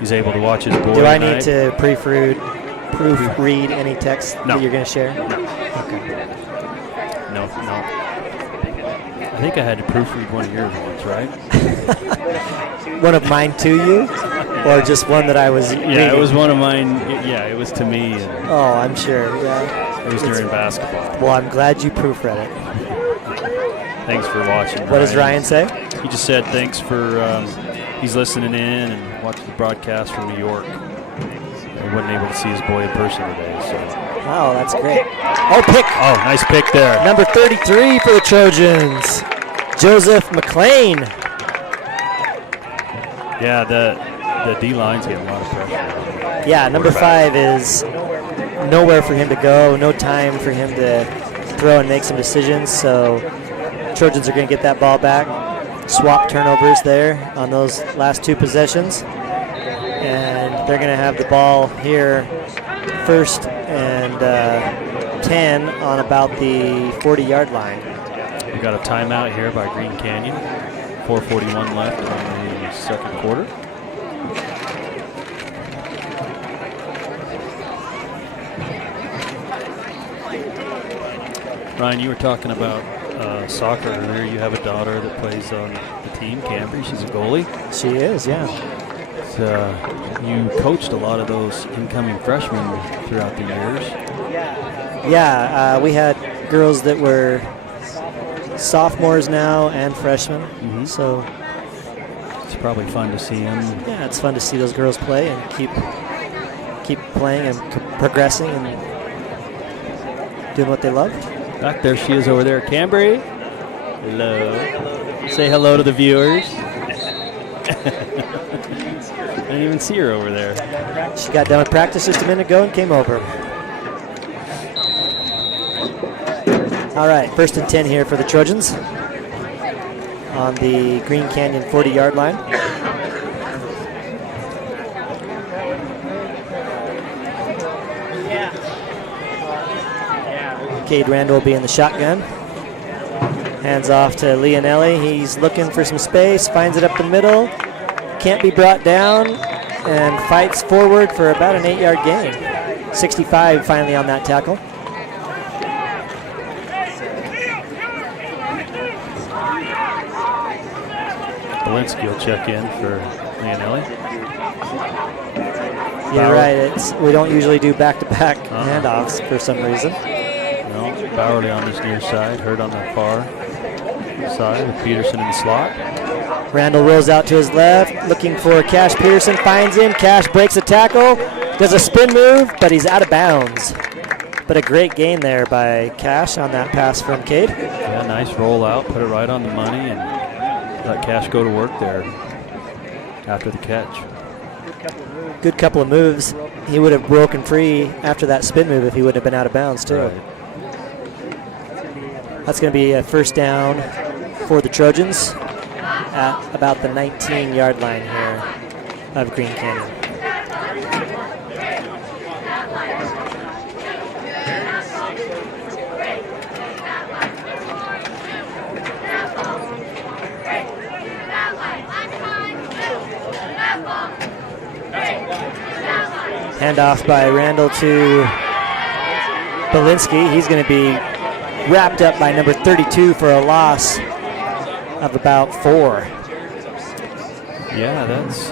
He's able to watch his boy Do I tonight. need to proofread any text that you're going to share? No. Okay. No. I think I had to proofread one of yours once, right? One of mine to you? Or just one that I was reading? Yeah, it was one of mine. Yeah, it was to me. And Oh, I'm sure, yeah. it was during basketball. Well, I'm glad you proofread it. Thanks for watching. What does Ryan say? He just said thanks for, he's listening in and watching the broadcast from New York. He wasn't able to see his boy in person today, so. Oh, that's great. Oh, pick. Oh, nice pick there. Number 33 for the Trojans, Joseph McLean. Yeah, the D-line's getting a lot of pressure. Yeah, number 5 is nowhere for him to go, no time for him to throw and make some decisions, so Trojans are going to get that ball back. Swap turnovers there on those last 2 possessions. And they're going to have the ball here first and 10 on about the 40-yard line. We got a timeout here by Green Canyon. 4:41 left on the second quarter. Ryan, you were talking about soccer earlier. You have a daughter that plays on the team, Cambry. She's a goalie. She is, yeah. You coached a lot of those incoming freshmen throughout the years. Yeah, we had girls that were sophomores now and freshmen. Mm-hmm. So it's probably fun to see them. Yeah, it's fun to see those girls play and keep playing and progressing and doing what they love. Back there she is over there. Cambry. Hello. Say hello to the viewers. I didn't even see her over there. She got done with practice just a minute ago and came over. All right, 1st and 10 here for the Trojans on the Green Canyon 40-yard line. Cade Randall will be in the shotgun. Hands off to Leonelli. He's looking for some space, finds it up the middle. Can't be brought down and fights forward for about an 8-yard gain. 65 finally on that tackle. Belinsky will check in for Leonelli. You're right. We don't usually do back-to-back handoffs for some reason. No, Bowerly on this near side. Hurt on the far side with Peterson in the slot. Randall rolls out to his left, looking for Cash Peterson, finds him. Cash breaks a tackle, does a spin move, but he's out of bounds. But a great gain there by Cash on that pass from Cade. Yeah, nice rollout, put it right on the money, and let Cash go to work there after the catch. Good couple of moves. He would have broken free after that spin move if he wouldn't have been out of bounds too. Right. That's going to be a 1st down for the Trojans at about the 19-yard line here of Green Canyon. Handoff by Randall to Belinsky. He's going to be wrapped up by number 32 for a loss of about 4. Yeah, that's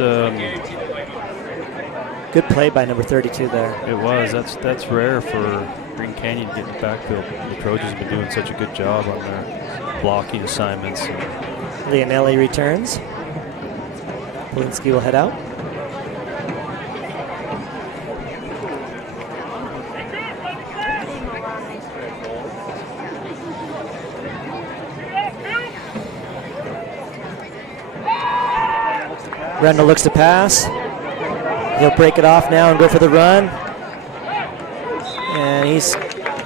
good play by number 32 there. It was. That's rare for Green Canyon getting the backfield. The Trojans have been doing such a good job on their blocking assignments. Leonelli returns. Belinsky will head out. Randall looks to pass. He'll break it off now and go for the run. And he's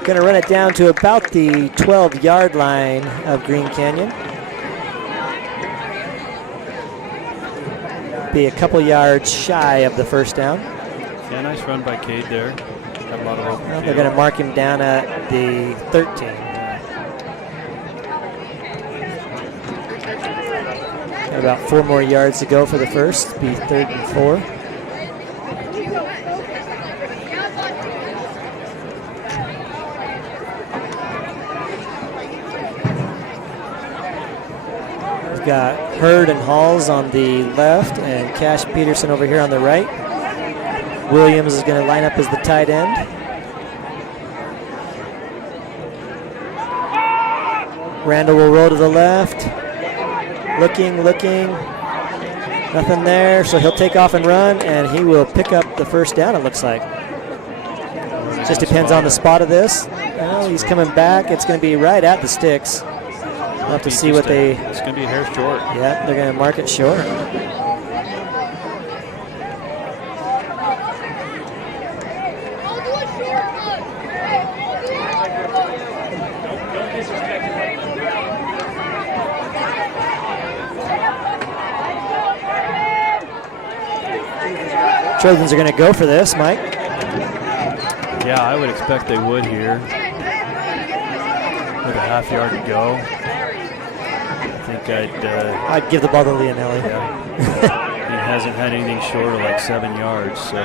going to run it down to about the 12-yard line of Green Canyon. be a couple yards shy of the first down. Yeah, nice run by Cade there. Got a lot of open Well, they're field. going to mark him down at the 13. Got about 4 more yards to go for the first. Be 3rd and 4. We've got Hurd and Halls on the left and Cash Peterson over here on the right. Williams is going to line up as the tight end. Randall will roll to the left. Looking. Nothing there, so he'll take off and run, and he will pick up the first down, it looks like. Just depends on the spot of this. Well, he's coming back. It's going to be right at the sticks. We'll have to see what they... It's going to be a hair short. Yeah, they're going to mark it short. Trojans are going to go for this, Mike. Yeah, I would expect they would here. With a half yard to go. I think I'd give the ball to Leonelli. Yeah. He hasn't had anything short of like 7 yards, so.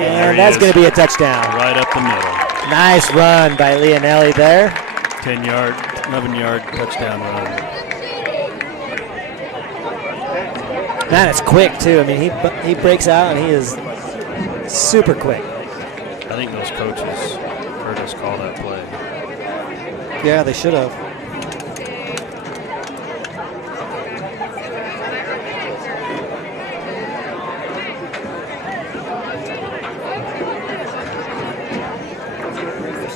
And that's going to be a touchdown. Right up the middle. Nice run by Leonelli there. 11-yard touchdown run. Man, it's quick too. I mean, he breaks out and he is super quick. I think those coaches heard us call that play. Yeah, they should have.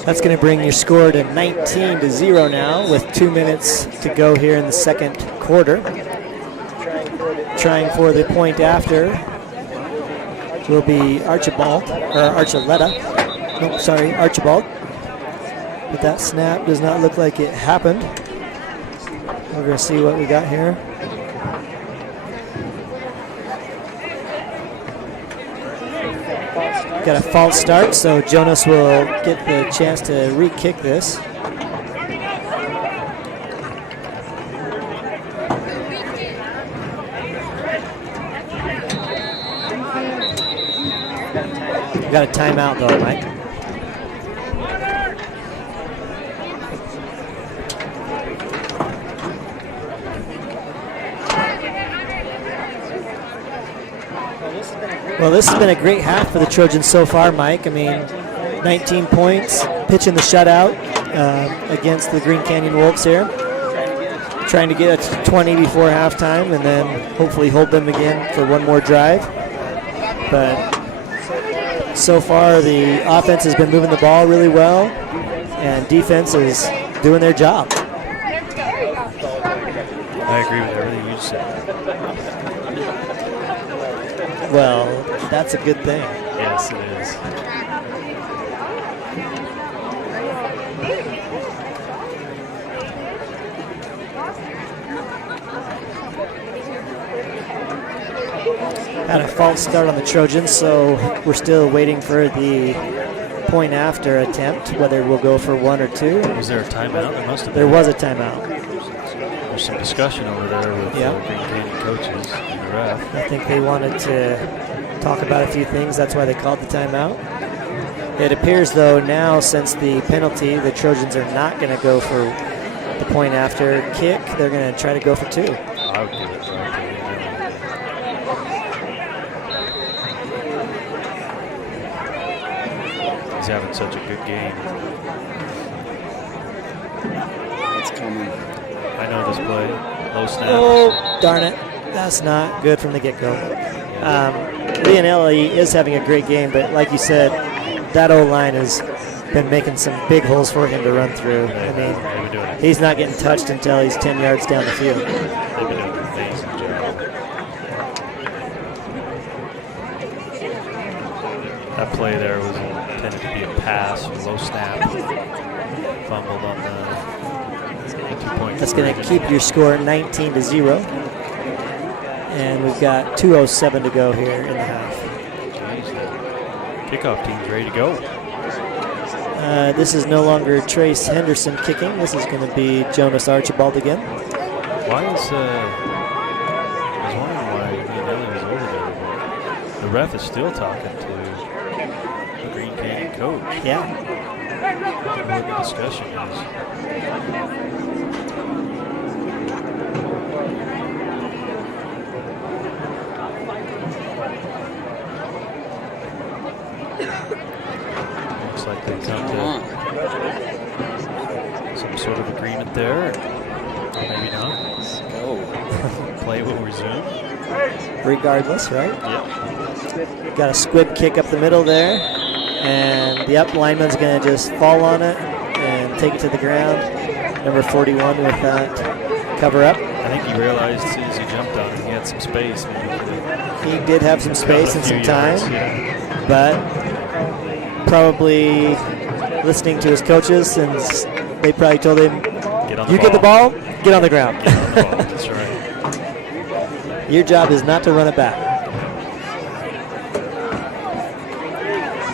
That's going to bring your score to 19-0 now with 2 minutes to go here in the second quarter. Trying for the point after will be Archibald. But that snap does not look like it happened. We're going to see what we got here. Got a false start, so Jonas will get the chance to re-kick this. Got a timeout though, Mike. Well, this has been a great half for the Trojans so far, Mike. I mean, 19 points, pitching the shutout against the Green Canyon Wolves here. Trying to get a 20 before halftime and then hopefully hold them again for one more drive. But so far, the offense has been moving the ball really well, and defense is doing their job. I agree with everything you said. Well, that's a good thing. Yes, it is. Had a false start on the Trojans, so we're still waiting for the point after attempt, whether we'll go for 1 or 2. Was there a timeout? There must have been. There was a timeout. There's some discussion over there with the Green Canyon coaches and the ref. I think they wanted to talk about a few things. That's why they called the timeout. It appears, though, now since the penalty, the Trojans are not going to go for the point after kick. They're going to try to go for 2. I would give it right to He's having such a good game. It's coming. I know this play. Low snap. Oh, darn it. That's not good from the get-go. Leonelli is having a great game, but like you said, that O-line has been making some big holes for him to run through. I mean, he's not getting touched until he's 10 yards down the field. They've been doing an amazing job. That play there was intended to be a pass, low snap. Fumbled on the That's going to keep your score 19-0. And we've got 2:07 to go here in the half. Kickoff team's ready to go. This is no longer Trace Henderson kicking. This is going to be Jonas Archibald again. Why is I was wondering why Ellie was over there. But the ref is still talking to the Green Canyon coach. Yeah. What the discussion is. Looks like they come to some sort of agreement there. Or maybe not. Let's go. Play will resume. Regardless, right? Yep. Got a squib kick up the middle there. And the up lineman's going to just fall on it and take it to the ground. Number 41 with that cover up. I think he realized as soon as he jumped on it, he had some space. He did have some space and some time, but probably listening to his coaches, and they probably told him, you get the ball, get on the ground. That's right. Your job is not to run it back.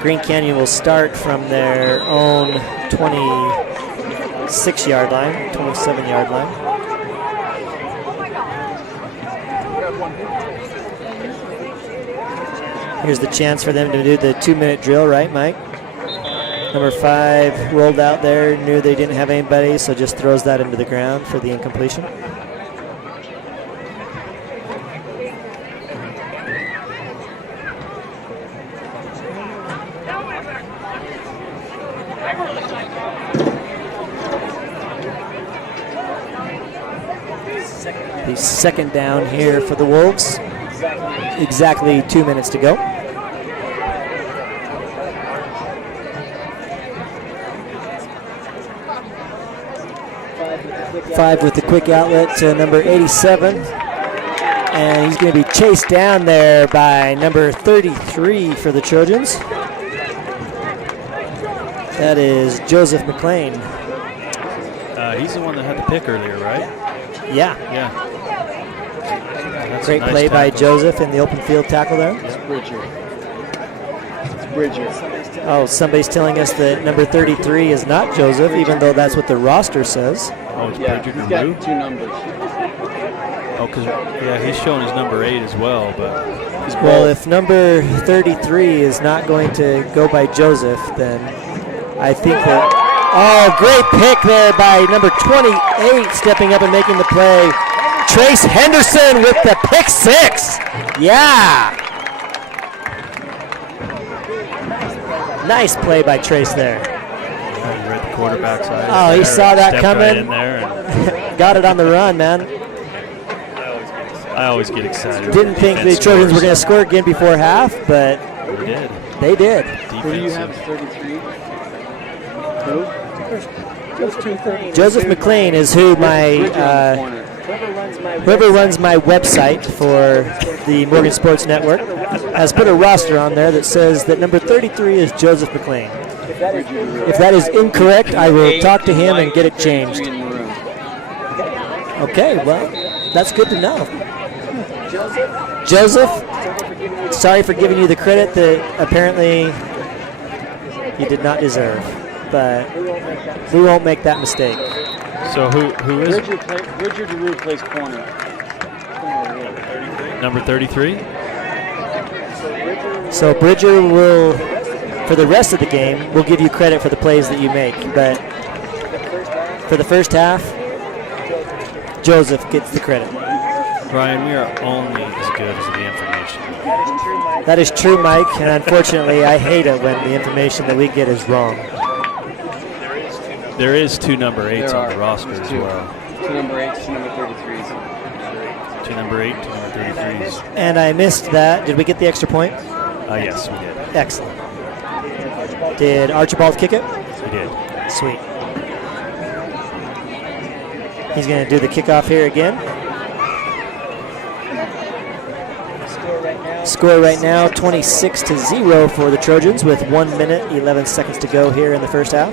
Green Canyon will start from their own 26-yard line, 27-yard line. Here's the chance for them to do the 2-minute drill, right, Mike? Number 5 rolled out there, knew they didn't have anybody, so just throws that into the ground for the incompletion. The second down here for the Wolves. Exactly 2 minutes to go. Five with the quick outlet to number 87. And he's going to be chased down there by number 33 for the Trojans. That is Joseph McLean. He's the one that had the pick earlier, right? Yeah. Yeah. That's Great a nice play by tackle. Joseph in the open field tackle there. It's Bridger. It's Bridger. Oh, somebody's telling us that number 33 is not Joseph, even though that's what the roster says. Oh, it's Yeah, Bridger he's Naru? got 2 numbers. Oh, because, yeah, he's showing his number 8 as well, but Well, if number 33 is not going to go by Joseph, then I think that... Oh, great pick there by number 28, stepping up and making the play. Trace Henderson with the pick 6. Yeah. Nice play by Trace there. he read the quarterback's eyes. Oh, he there, saw that stepped coming. Right in there and Got it on the run, man. I always get excited. Didn't think the Trojans were going to score again before half, but They did. they did. Who do you have as 33? Who? Joseph McLean is who my whoever runs my website for the Morgan Sports Network has put a roster on there that says that number 33 is Joseph McLean. If that is incorrect, I will talk to him and get it changed. Okay, well, that's good to know. Joseph, sorry for giving you the credit that apparently you did not deserve, but we won't make that mistake. So who is Bridger Daru plays corner. number 33? So Bridger will, for the rest of the game, will give you credit for the plays that you make, but for the first half, Joseph gets the credit. Ryan, we are only as good as the information. That is true, Mike, and unfortunately, I hate it when the information that we get is wrong. There is 2 number 8s There on the are. roster as Two. well. 2 number 8s, 2 number 33s. 2 number 8, 2 number 33s. And I missed that. Did we get the extra point? Yes, we did. Excellent. Did Archibald kick it? We did. Sweet. He's going to do the kickoff here again. Score right now 26-0 for the Trojans with 1 minute, 11 seconds to go here in the first half.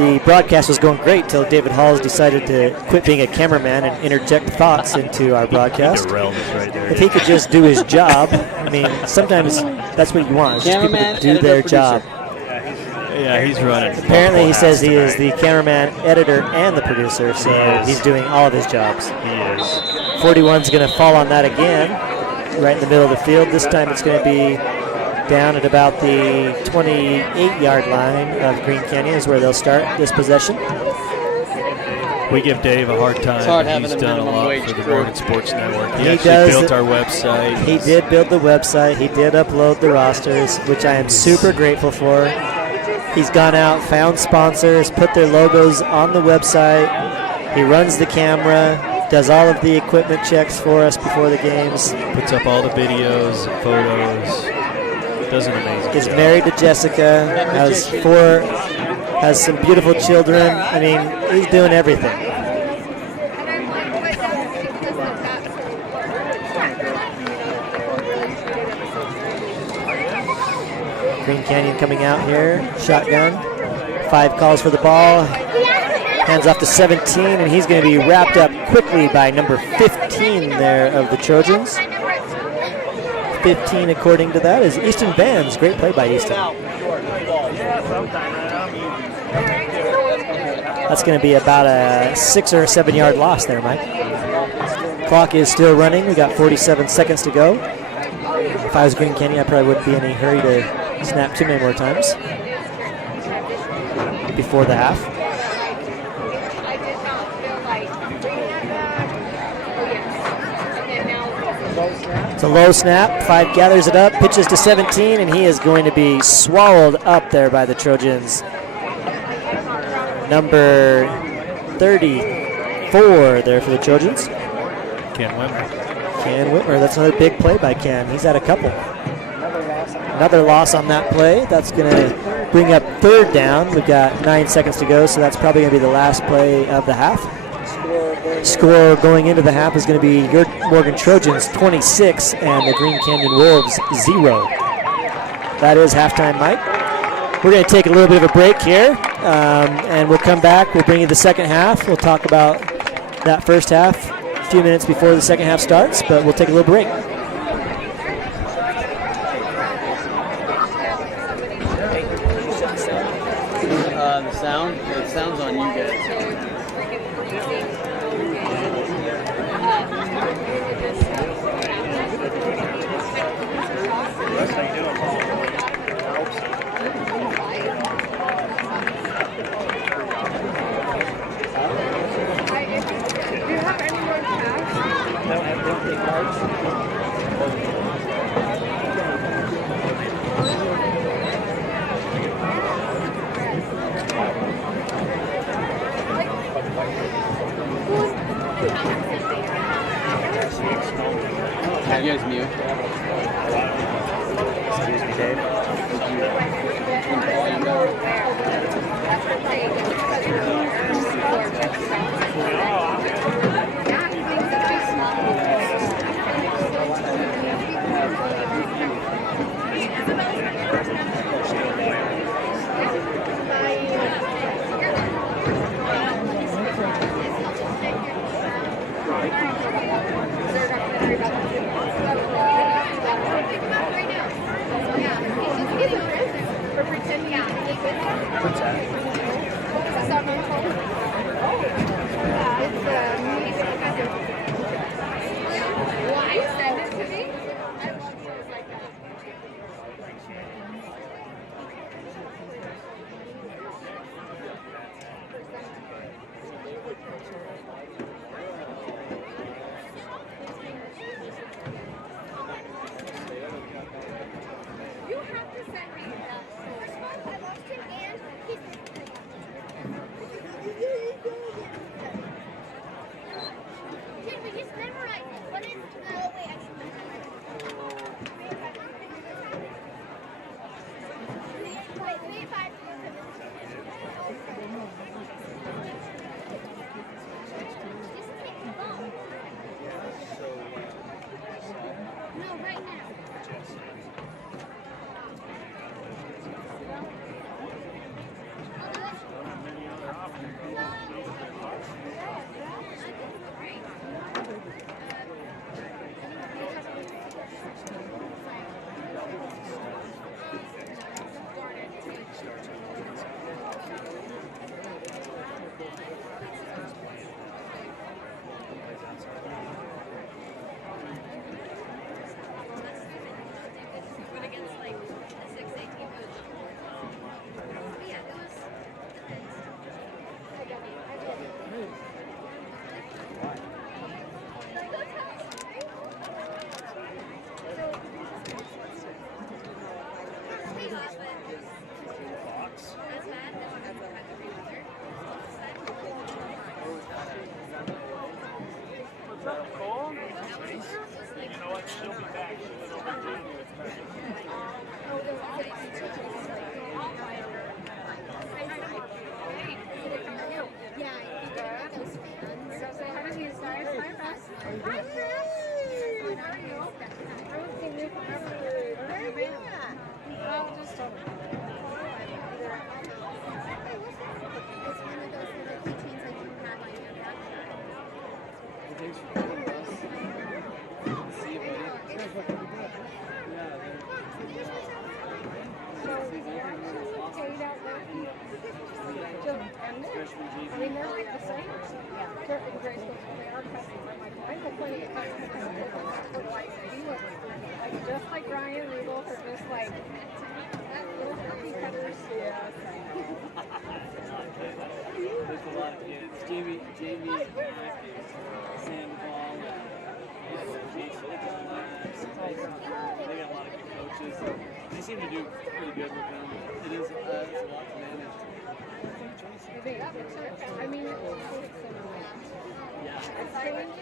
the broadcast was going great till David Halls decided to quit being a cameraman and interject thoughts into our broadcast. Derailed us right there. If he could just do his job, I mean, sometimes that's what you want, is just people Cameraman, to do editor, their producer. job. Yeah, he's running. Apparently, he says he is tonight. the cameraman, editor, and the producer, so He is. he's doing all of his jobs. He is. 41's going to fall on that again, right in the middle of the field. This time it's going to be down at about the 28-yard line of Green Canyon is where they'll start this possession. We give Dave a hard time. It's hard He's having a done a minimum lot wage for the crew. Morgan Sports Network. He He actually does built it. our website. He did build the website. He did upload the rosters, which I am super grateful for. He's gone out, found sponsors, put their logos on the website. He runs the camera, does all of the equipment checks for us before the games. Puts up all the videos, photos. Does an amazing Is job. married to Jessica, has some beautiful children. I mean, he's doing everything. Green Canyon coming out here, shotgun. 5 calls for the ball. Hands off to 17, and he's going to be wrapped up quickly by number 15 there of the Trojans. 15, according to that, is Easton Bands. Great play by Easton. That's going to be about a 6 or 7 yard loss there, Mike. Clock is still running. We got 47 seconds to go. If I was Green Canyon, I probably wouldn't be in any hurry to snap too many more times before the half. It's a low snap. 5 gathers it up, pitches to 17, and he is going to be swallowed up there by the Trojans. Number 34 there for the Trojans. Ken Wimmer. Ken Whitmer, that's another big play by Ken. He's had a couple. Another loss on that play. That's going to bring up 3rd down. We've got 9 seconds to go, so that's probably going to be the last play of the half. Score going into the half is going to be your Morgan Trojans 26 and the Green Canyon Wolves 0. That is halftime, Mike. We're going to take a little bit of a break here, and we'll come back. We'll bring you the second half. We'll talk about that first half a few minutes before the second half starts, but we'll take a little break. The sound's on you guys. You guys mute. Excuse me, Dave. Cool. You know what? She'll be back. So say hi to these guys. Hi, Russ. Hi, Russ. How are you? I haven't seen you forever. Where are you at? Oh, just over. It's one of those little keychains I do have on your back. Thanks for coming, Russ. See you, buddy. I mean, they're like the same. Yeah. Certain grades, they are custom. I'm like, I have plenty of custom. He looks like just like Ryan. We both are just like little cookie cutters. Yeah. There's a lot of kids. Jamie, Sandoval, Jason, they got a lot of good coaches. They seem to do pretty good with them. It's a lot to manage. I mean,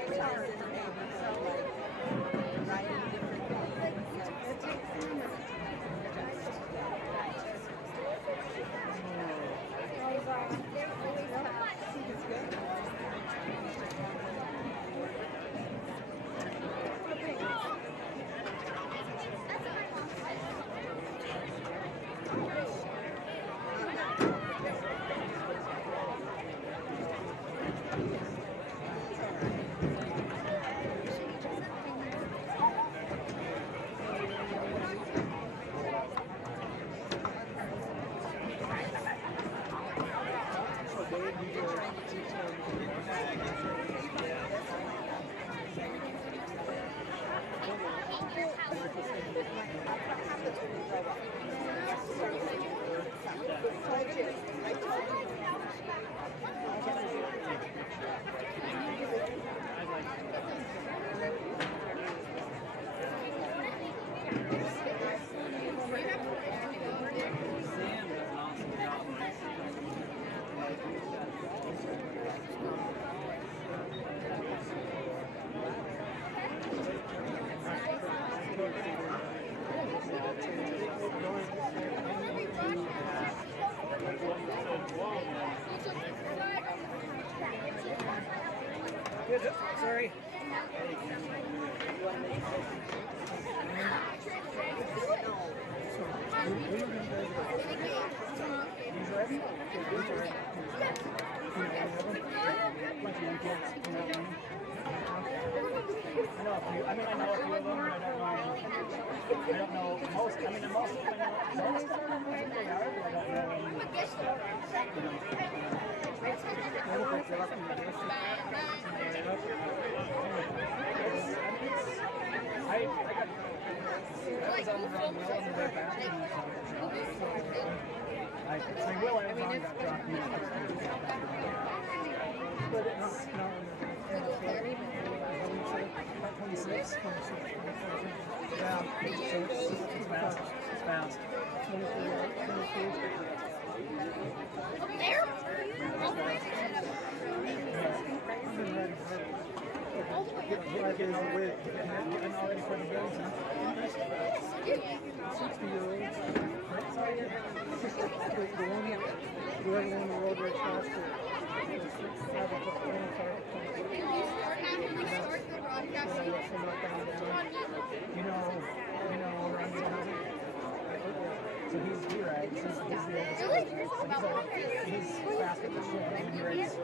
it's hard. Sorry. I know a few of them, but I don't know most. I mean, most of them I know who they are, but I don't know. I will have on that drop. But it's not. 26. Yeah, so it's fast. It's fast. Getting on with and already for the bills. 60-year-olds. Whoever won the road race last year. So he's right. He's the oldest. He's fast at the ship. He rides.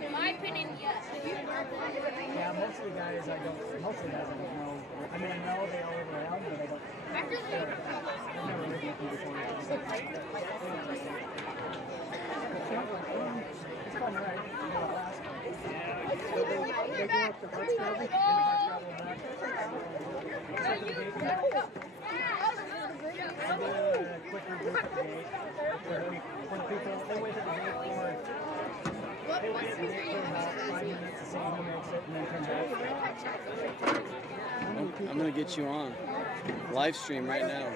In my opinion, yes. Yeah, most of the guys I don't know. I mean, I know they all live around, but I don't. I've never lived with them before. It's fun, right? They go up to Hartsville. Quick group at the gate. When people, they wait at the gate for, about 5 minutes to see who makes it and then turn back. I'm going to get you on. Live stream right now.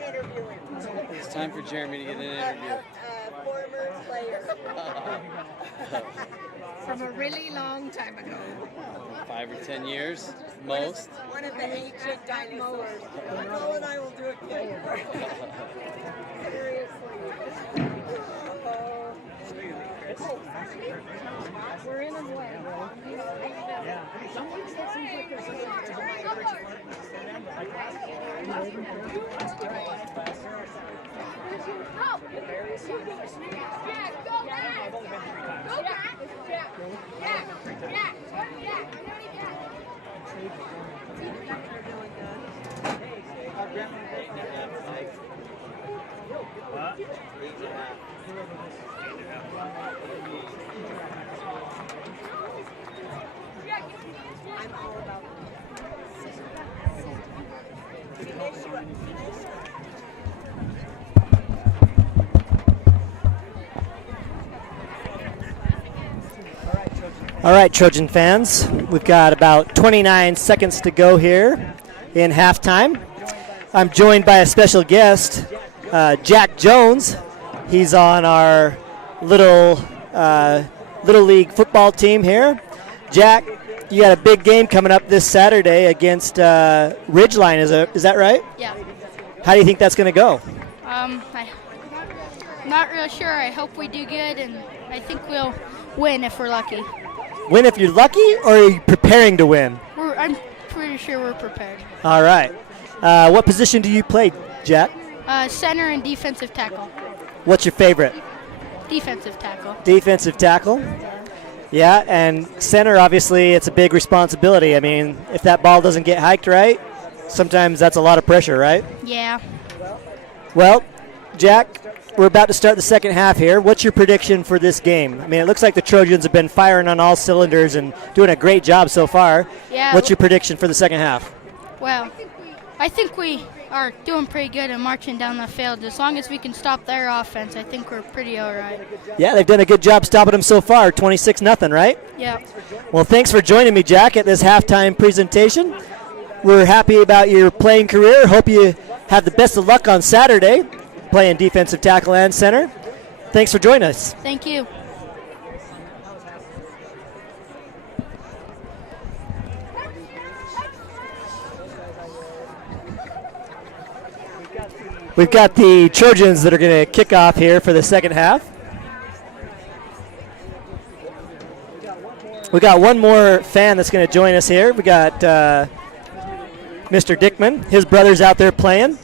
It's time for Jeremy to get an interview. Former player. From a really long time ago. 5 or 10 years, most. One of the ancient dinosaurs. Nicole and I will do it again. Seriously. We're in as well. Yeah. Some weeks it seems like there's a migratory part for them, but like last year, Yeah, go back! Go back! Yeah. I'm all about All right, Trojan fans, we've got about 29 seconds to go here in halftime. I'm joined by a special guest, Jack Jones. He's on our little league football team here. Jack, you got a big game coming up this Saturday against Ridgeline. Is that right? Yeah. How do you think that's going to go? I'm not real sure. I hope we do good, and I think we'll win if we're lucky. Win if you're lucky, or are you preparing to win? I'm pretty sure we're prepared. All right. What position do you play, Jack? Center and defensive tackle. What's your favorite? Defensive tackle. Defensive tackle. Yeah, and center, obviously, it's a big responsibility. I mean, if that ball doesn't get hiked right, sometimes that's a lot of pressure, right? Yeah. Well, Jack, we're about to start the second half here. What's your prediction for this game? I mean, it looks like the Trojans have been firing on all cylinders and doing a great job so far. Yeah. What's your prediction for the second half? Well, I think we are doing pretty good and marching down the field. As long as we can stop their offense, I think we're pretty all right. Yeah, they've done a good job stopping them so far, 26-0, right? Yeah. Well, thanks for joining me, Jack, at this halftime presentation. We're happy about your playing career. Hope you have the best of luck on Saturday, playing defensive tackle and center. Thanks for joining us. Thank you. We've got the Trojans that are going to kick off here for the second half. We got one more fan that's going to join us here. We got Mr. Dickman. His brother's out there playing.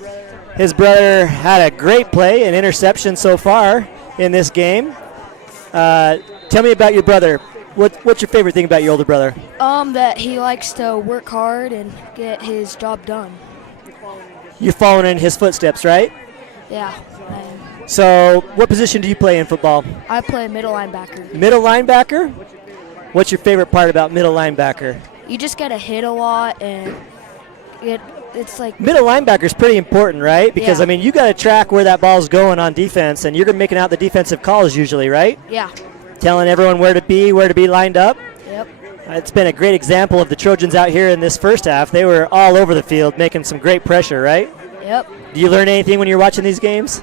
His brother had a great play, an interception so far in this game. Tell me about your brother. What's your favorite thing about your older brother? That he likes to work hard and get his job done. You're following in his footsteps, right? Yeah. So what position do you play in football? I play middle linebacker. Middle linebacker? What's your favorite part about middle linebacker? You just get to hit a lot, and it's like Middle linebacker is pretty important, right? Because, Yeah. I mean, you got to track where that ball's going on defense, and you're making out the defensive calls usually, right? yeah. Telling everyone where to be lined up. Yep. It's been a great example of the Trojans out here in this first half. They were all over the field making some great pressure, right? Yep. Do you learn anything when you're watching these games?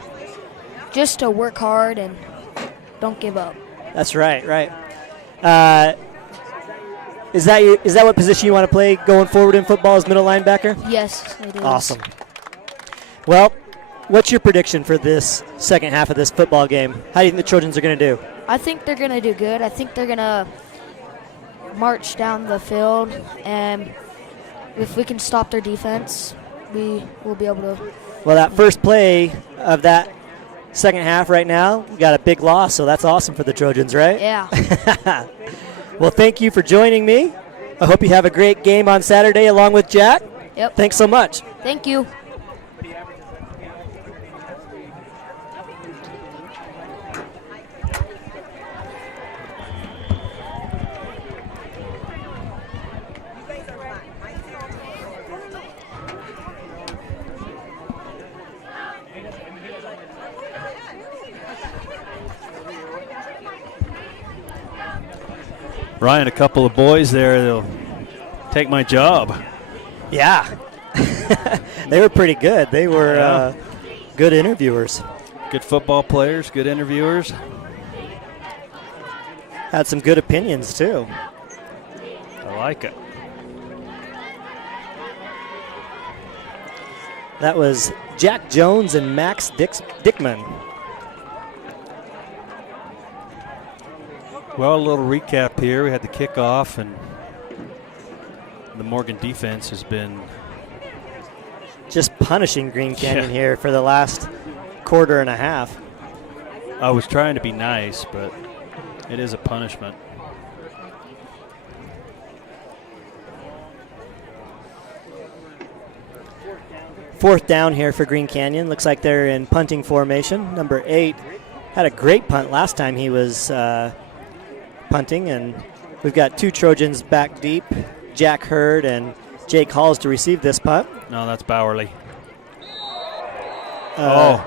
Just to work hard and don't give up. That's right. Is that what position you want to play going forward in football, as middle linebacker? Yes, it is. Awesome. Well, what's your prediction for this second half of this football game? How do you think the Trojans are going to do? I think they're going to do good. I think they're going to march down the field, and if we can stop their defense, we will be able to. Well, that first play of that second half right now, we got a big loss, so that's awesome for the Trojans, right? Yeah. Well, thank you for joining me. I hope you have a great game on Saturday along with Jack. Yep. Thanks so much. Thank you. Ryan, a couple of boys there, they'll take my job. Yeah. They were pretty good. They were Yeah. good interviewers. Good football players, good interviewers. Had some good opinions, too. I like it. That was Jack Jones and Max Dickman. Well, a little recap here. We had the kickoff, and the Morgan defense has been Just punishing Green Canyon Yeah. here for the last quarter and a half. I was trying to be nice, but it is a punishment. Fourth down here for Green Canyon. Looks like they're in punting formation. Number 8 had a great punt last time he was punting, and we've got 2 Trojans back deep, Jack Hurd and Jake Halls to receive this punt. No, that's Bowerly. Uh,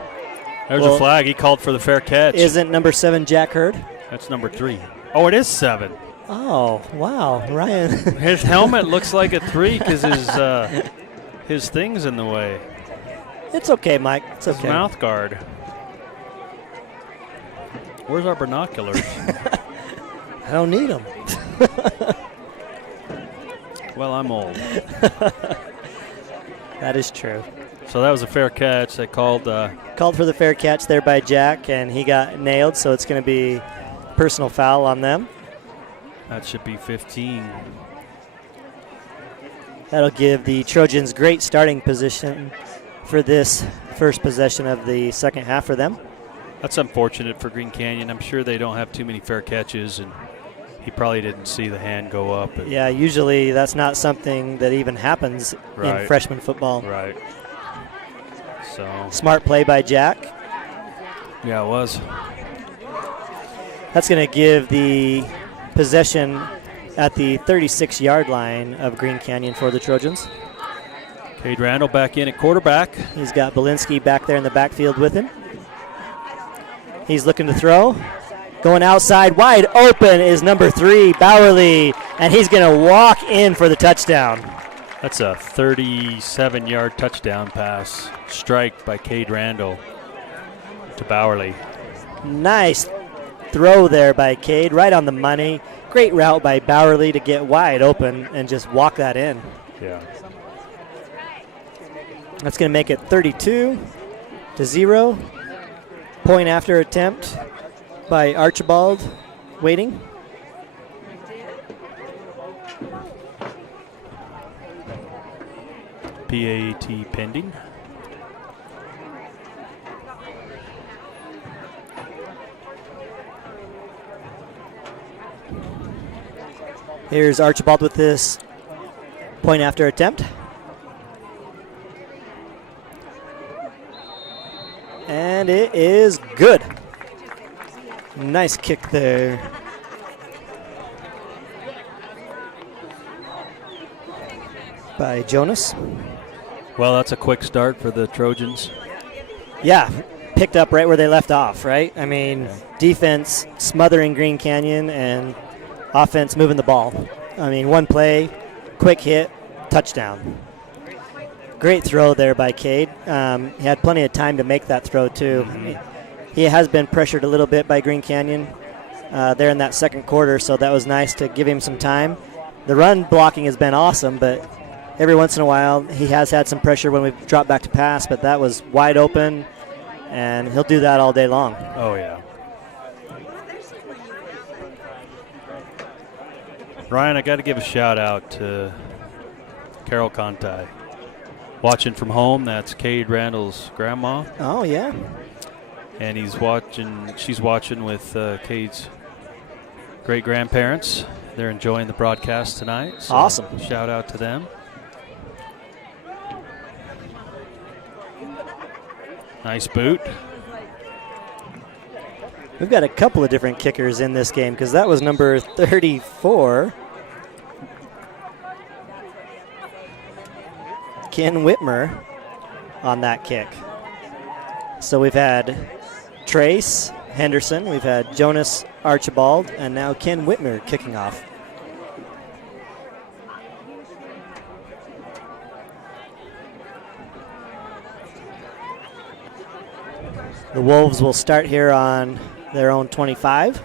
There's well, a flag. He called for the fair catch. Isn't number 7 Jack Hurd? That's number 3. Oh, it is 7. Oh, wow, Ryan. His helmet looks like a 3 because his thing's in the way. It's okay, Mike. It's His okay. mouth guard. Where's our binoculars? I don't need them. Well, I'm old. That is true. So that was a fair catch. They called. Called for the fair catch there by Jack, and he got nailed, so it's going to be personal foul on them. That should be 15. That'll give the Trojans great starting position for this first possession of the second half for them. That's unfortunate for Green Canyon. I'm sure they don't have too many fair catches, and he probably didn't see the hand go up. Yeah, usually that's not something that even happens Right. in freshman football. Right. So. Smart play by Jack. Yeah, it was. That's going to give the possession at the 36-yard line of Green Canyon for the Trojans. Cade Randall back in at quarterback. He's got Belinsky back there in the backfield with him. He's looking to throw. Going outside, wide open is number 3, Bowerly, and he's going to walk in for the touchdown. That's a 37-yard touchdown pass. Strike by Cade Randall to Bowerly. Nice throw there by Cade, right on the money. Great route by Bowerly to get wide open and just walk that in. Yeah. That's going to make it 32-0. Point after attempt by Archibald waiting. PAT pending. Here's Archibald with this point after attempt. And it is good. Nice kick there. By Jonas. Well, that's a quick start for the Trojans. Yeah, picked up right where they left off, right? I mean, defense smothering Green Canyon and offense moving the ball. I mean, one play, quick hit, touchdown. Great throw there by Cade. He had plenty of time to make that throw, too. He has been pressured a little bit by Green Canyon there in that second quarter, so that was nice to give him some time. The run blocking has been awesome, but every once in a while he has had some pressure when we've dropped back to pass, but that was wide open, and he'll do that all day long. Oh, yeah. Ryan, I got to give a shout out to Carol Conti. Watching from home, that's Cade Randall's grandma. Oh, yeah. And she's watching with Cade's great grandparents. They're enjoying the broadcast tonight. So Awesome. Shout out to them. Nice boot. We've got a couple of different kickers in this game because that was number 34. Ken Whitmer on that kick. So we've had Trace Henderson, we've had Jonas Archibald, and now Ken Whitmer kicking off. The Wolves will start here on their own 25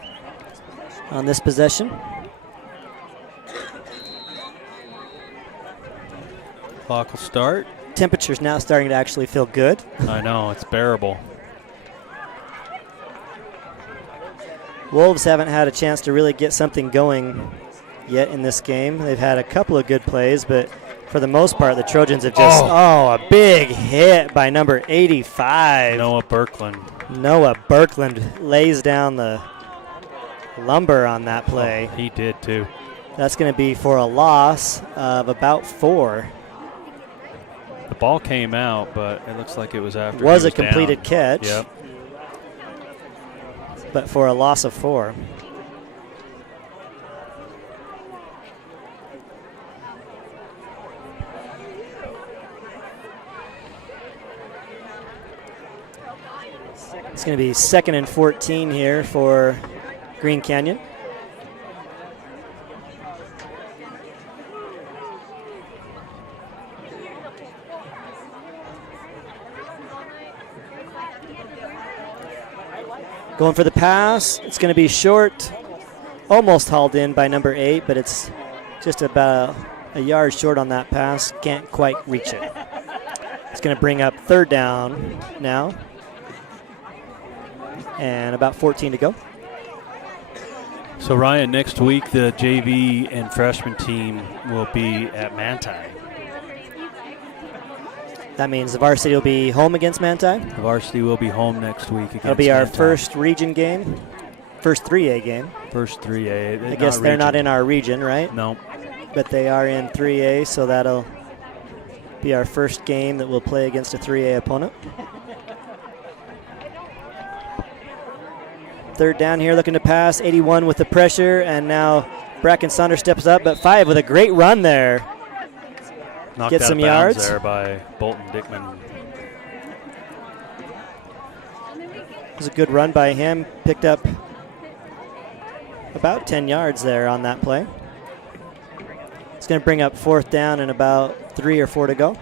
on this possession. Clock will start. Temperature's now starting to actually feel good. I know, it's bearable. Wolves haven't had a chance to really get something going yet in this game. They've had a couple of good plays, but for the most part, the Trojans have just, a big hit by number 85. Noah Birkland. Noah Birkland lays down the lumber on that play. He did too. That's going to be for a loss of about 4. The ball came out, but it looks like it was after. Was he a completed down. catch. Yep. But for a loss of 4. It's going to be 2nd and 14 here for Green Canyon. Going for the pass. It's going to be short. Almost hauled in by number 8, but it's just about a yard short on that pass. Can't quite reach it. It's going to bring up 3rd down now. And about 14 to go. So, Ryan, next week the JV and freshman team will be at Manti. That means the varsity will be home against Manti. The varsity will be home next week against It'll be our Manti. first region game, first 3A game. First 3A. I guess they're not in our region, right? No. But they are in 3A, so that'll be our first game that we'll play against a 3A opponent. 3rd down here, looking to pass. 81 with the pressure, and now Bracken Saunders steps up, but 5 with a great run there. Knocked Get out some of bounds yards there by Bolton Dickman. It was a good run by him. Picked up about 10 yards there on that play. It's going to bring up 4th down and about 3 or 4 to go.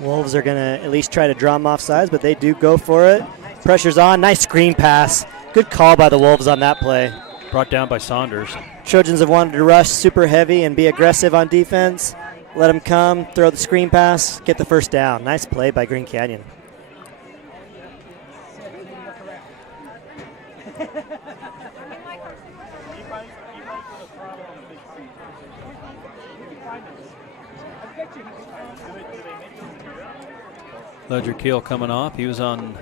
Wolves are going to at least try to draw them off sides, but they do go for it. Pressure's on. Nice screen pass. Good call by the Wolves on that play. Brought down by Saunders. Trojans have wanted to rush super heavy and be aggressive on defense. Let them come, throw the screen pass, get the 1st down. Nice play by Green Canyon. Ledger Keel coming off. He was on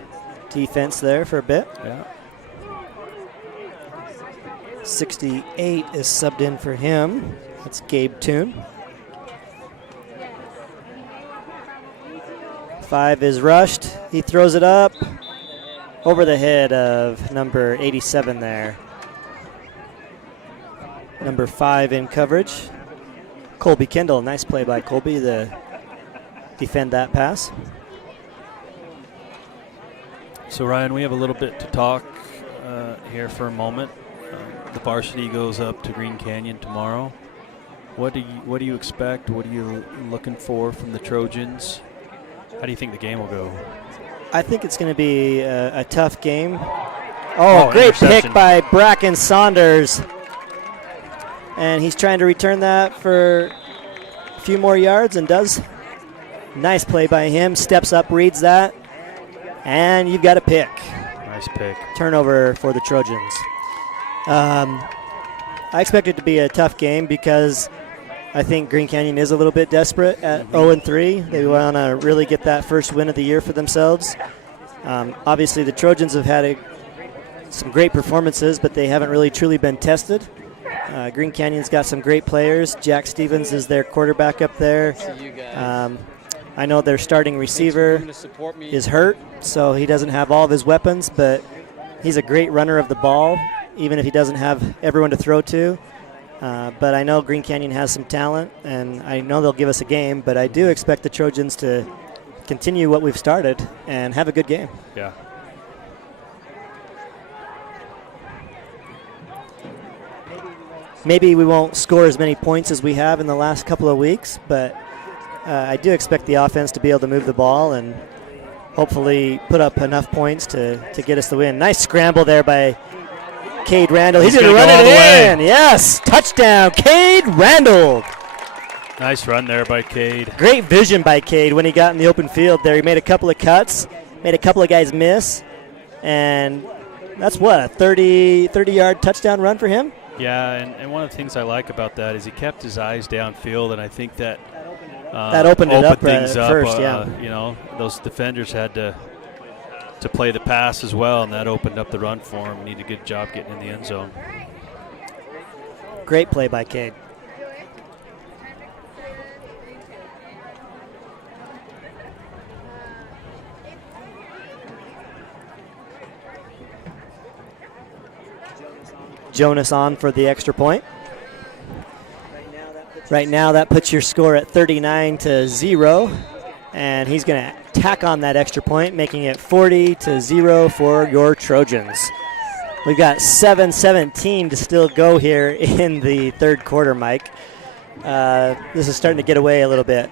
defense there for a bit. Yeah. 68 is subbed in for him. That's Gabe Toon. 5 is rushed. He throws it up over the head of number 87 there. Number 5 in coverage. Colby Kendall. Nice play by Colby to defend that pass. So, Ryan, we have a little bit to talk here for a moment. The varsity goes up to Green Canyon tomorrow. What do you expect? What are you looking for from the Trojans? How do you think the game will go? I think it's going to be a tough game. Oh, great pick by Bracken Saunders. And he's trying to return that for a few more yards and does. Nice play by him. Steps up, reads that. And you've got a pick. Nice pick. Turnover for the Trojans. I expect it to be a tough game because I think Green Canyon is a little bit desperate at 0-3. They want to really get that first win of the year for themselves. Obviously, the Trojans have had some great performances, but they haven't really truly been tested. Green Canyon's got some great players. Jack Stevens is their quarterback up there. I know their starting receiver is hurt, so he doesn't have all of his weapons, but he's a great runner of the ball, even if he doesn't have everyone to throw to. But I know Green Canyon has some talent, and I know they'll give us a game, but I do expect the Trojans to continue what we've started and have a good game. Yeah. maybe we won't score as many points as we have in the last couple of weeks, but I do expect the offense to be able to move the ball and hopefully put up enough points to get us the win. Nice scramble there by Cade Randall. He's going to run it in. Yes, touchdown, Cade Randall. Nice run there by Cade. Great vision by Cade when he got in the open field there. He made a couple of cuts, made a couple of guys miss, and that's what, a 30-yard touchdown run for him? Yeah, and one of the things I like about that is he kept his eyes downfield, and I think that opened it up things up. First, yeah. You know, those defenders had to play the pass as well, and that opened up the run for him. He did a good job getting in the end zone. Great play by Cade. Jonas on for the extra point. Right now that puts your score at 39-0, and he's going to tack on that extra point, making it 40-0 for your Trojans. We've got 7:17 to still go here in the third quarter, Mike. This is starting to get away a little bit.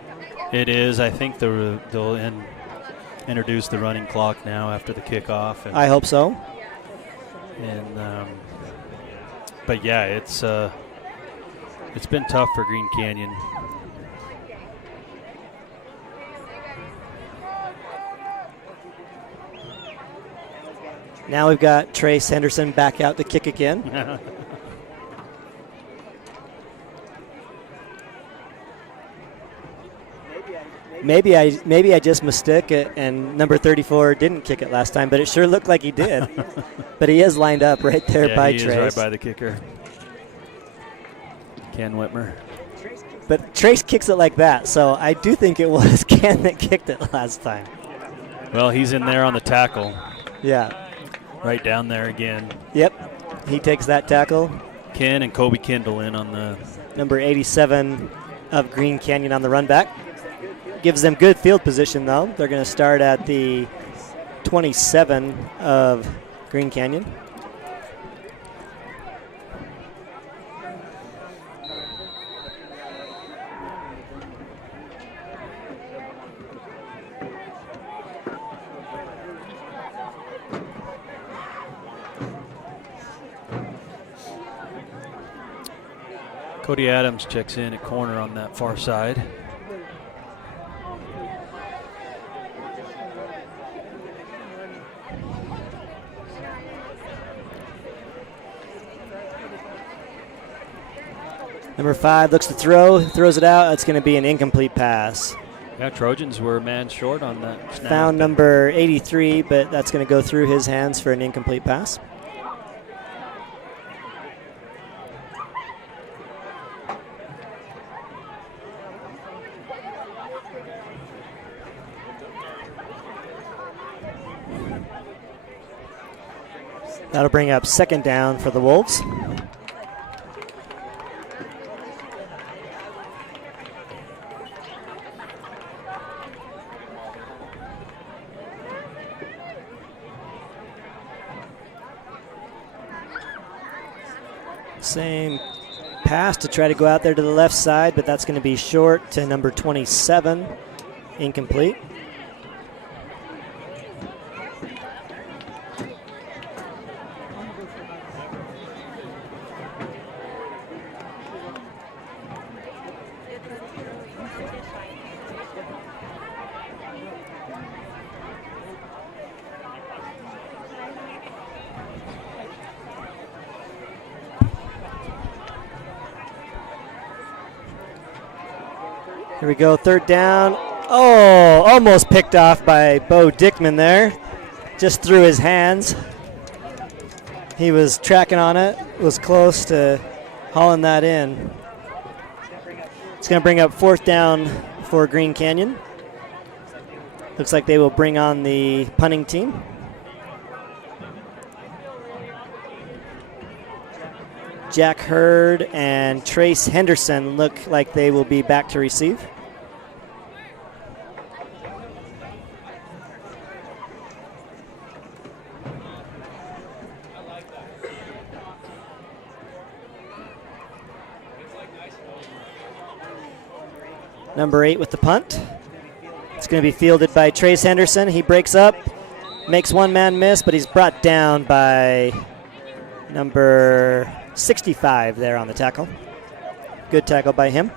It is. I think they'll introduce the running clock now after the kickoff. I hope so. And but yeah, it's been tough for Green Canyon. Now we've got Trace Henderson back out to kick again. Maybe I just mistook it, and number 34 didn't kick it last time, but it sure looked like he did. But he is lined up right there by he Trace. Is right by the kicker, Ken Whitmer. But Trace kicks it like that, so I do think it was Ken that kicked it last time. Well, he's in there on the tackle. Yeah. Right down there again. Yep. He takes that tackle. Ken and Kobe Kindle in on the number 87 of Green Canyon on the run back. Gives them good field position, though. They're going to start at the 27 of Green Canyon. Cody Adams checks in at corner on that far side. Number 5 looks to throws it out. It's going to be an incomplete pass. Yeah, Trojans were a man short on that snap. Found number 83, but that's going to go through his hands for an incomplete pass. That'll bring up second down for the Wolves. Same pass to try to go out there to the left side, but that's going to be short to number 27, incomplete. Here we go, third down. Oh, almost picked off by Bo Dickman there. Just through his hands. He was tracking on it, was close to hauling that in. It's going to bring up fourth down for Green Canyon. Looks like they will bring on the punting team. Jack Hurd and Trace Henderson look like they will be back to receive. Number 8 with the punt. It's going to be fielded by Trace Henderson. He breaks up, makes one man miss, but he's brought down by number 65 there on the tackle. Good tackle by him.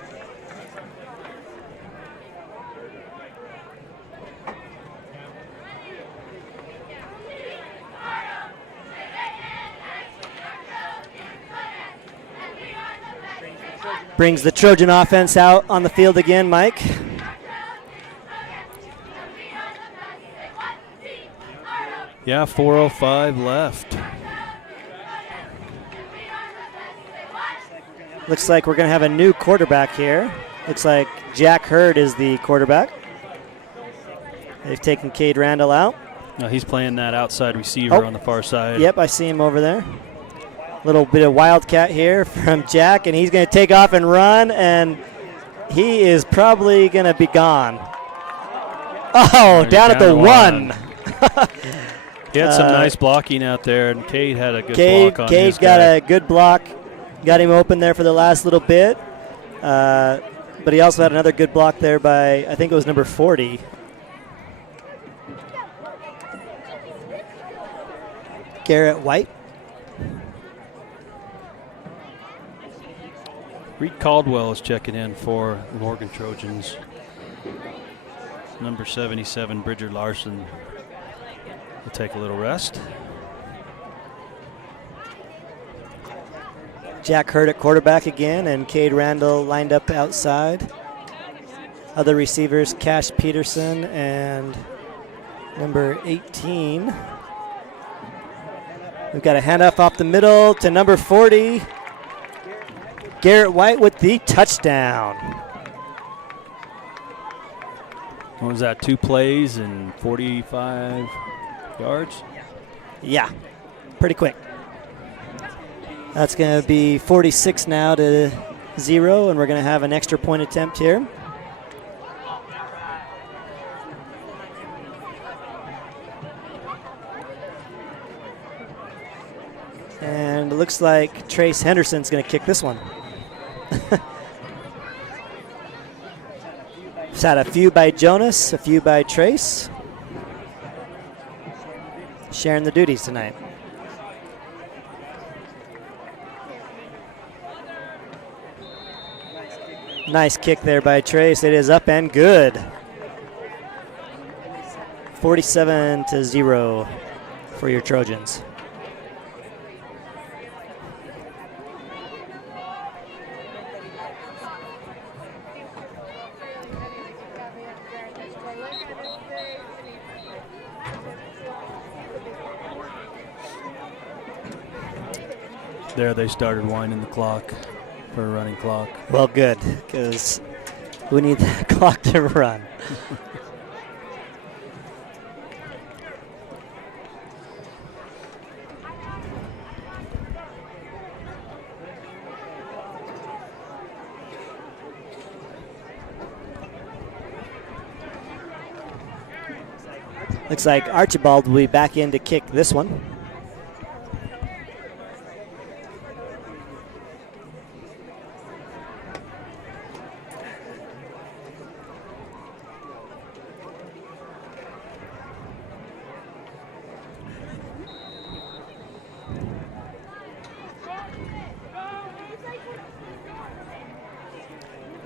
Brings the Trojan offense out on the field again, Mike. Yeah, 4:05 left. Looks like we're going to have a new quarterback here. Looks like Jack Hurd is the quarterback. They've taken Cade Randall out. No, he's playing that outside receiver on the far side. Yep, I see him over there. Little bit of wildcat here from Jack, and he's going to take off and run, and he is probably going to be gone. Oh, down at the 1. He had some nice blocking out there, and Cade had a good block on Cade his got guy. a good block, got him open there for the last little bit, but he also had another good block there by, I think it was number 40. Garrett White. Reed Caldwell is checking in for the Morgan Trojans. Number 77, Bridger Larson, will take a little rest. Jack Hurd at quarterback again, and Cade Randall lined up outside. Other receivers, Cash Peterson and number 18. We've got a handoff off the middle to number 40. Garrett White with the touchdown. What was that, 2 plays and 45 yards? Yeah, pretty quick. That's going to be 46 now to 0, and we're going to have an extra point attempt here. And it looks like Trace Henderson's going to kick this one. Just had a few by Jonas, a few by Trace. Sharing the duties tonight. Nice kick there by Trace. It is up and good. 47 to 0 for your Trojans. There they started winding the clock for a running clock. Well, good, because we need that clock to run. Looks like Archibald will be back in to kick this one.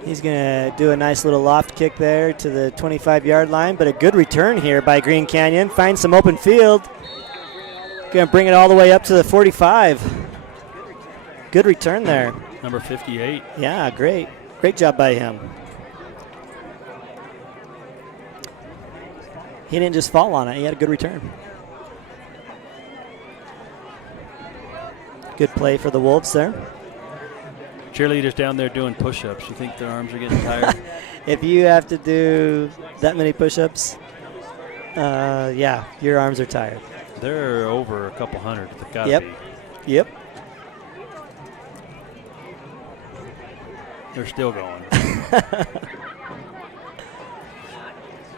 He's going to do a nice little loft kick there to the 25-yard line, but a good return here by Green Canyon. Finds some open field. Going to bring it all the way up to the 45. Good return there. Number 58. Yeah, great. Great job by him. He didn't just fall on it. He had a good return. Good play for the Wolves there. Cheerleaders down there doing push-ups. You think their arms are getting tired? If you have to do that many push-ups, yeah, your arms are tired. They're over a couple hundred. They've got to Yep. be. Yep. They're still going.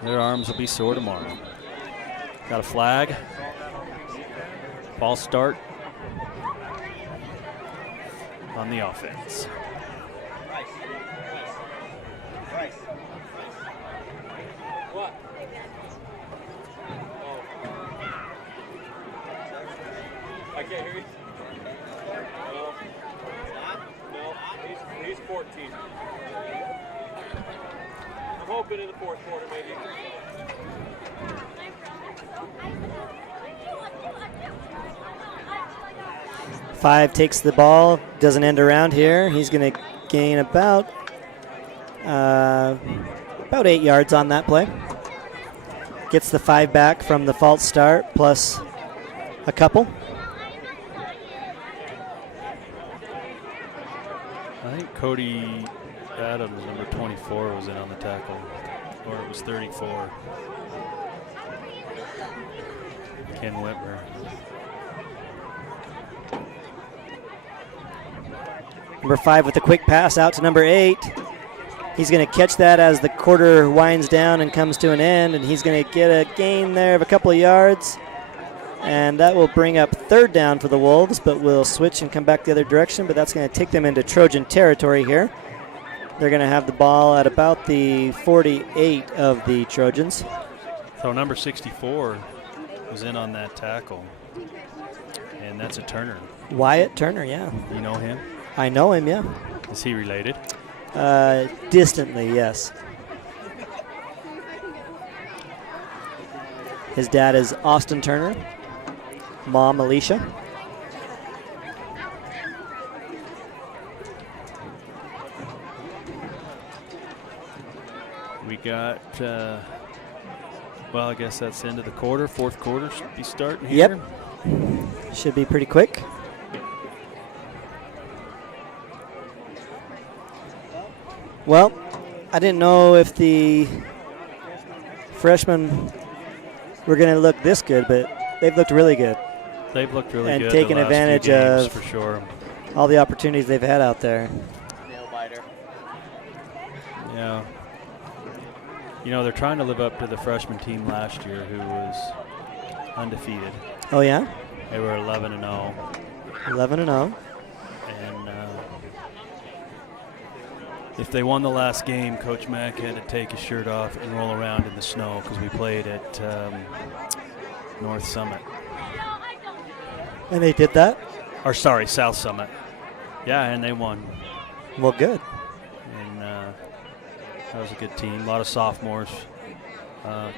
Their arms will be sore tomorrow. Got a flag. False start on the offense. What? Oh. I can't hear you. No, he's 14. I'm hoping in the fourth quarter, maybe. Five takes the ball, doesn't end around here. He's going to gain about 8 yards on that play. Gets the 5 back from the false start plus a couple. I think Cody Adams, number 24, was in on the tackle, or it was 34. Ken Whitmer. Number 5 with a quick pass out to number 8. He's going to catch that as the quarter winds down and comes to an end, and he's going to get a gain there of a couple of yards. And that will bring up third down for the Wolves, but we'll switch and come back the other direction, but that's going to take them into Trojan territory here. They're going to have the ball at about the 48 of the Trojans. So number 64 was in on that tackle, and that's a Turner. Wyatt Turner, yeah. You know him? I know him, yeah. Is he related? Distantly, yes. His dad is Austin Turner, mom Alicia. We got, well, I guess that's the end of the quarter. Fourth quarter should be starting here. Yep. Should be pretty quick. Well, I didn't know if the freshmen were going to look this good, but they've looked really good. They've looked really and good. taken the last advantage few games, of for sure. All the opportunities they've had out there. Nail biter. Yeah. You know, they're trying to live up to the freshman team last year who was undefeated. Oh, yeah? They were 11-0. 11-0. And if they won the last game, Coach Mack had to take his shirt off and roll around in the snow because we played at North Summit. And they did that? Or sorry, South Summit. Yeah, and they won. Well, good. And that was a good team. A lot of sophomores.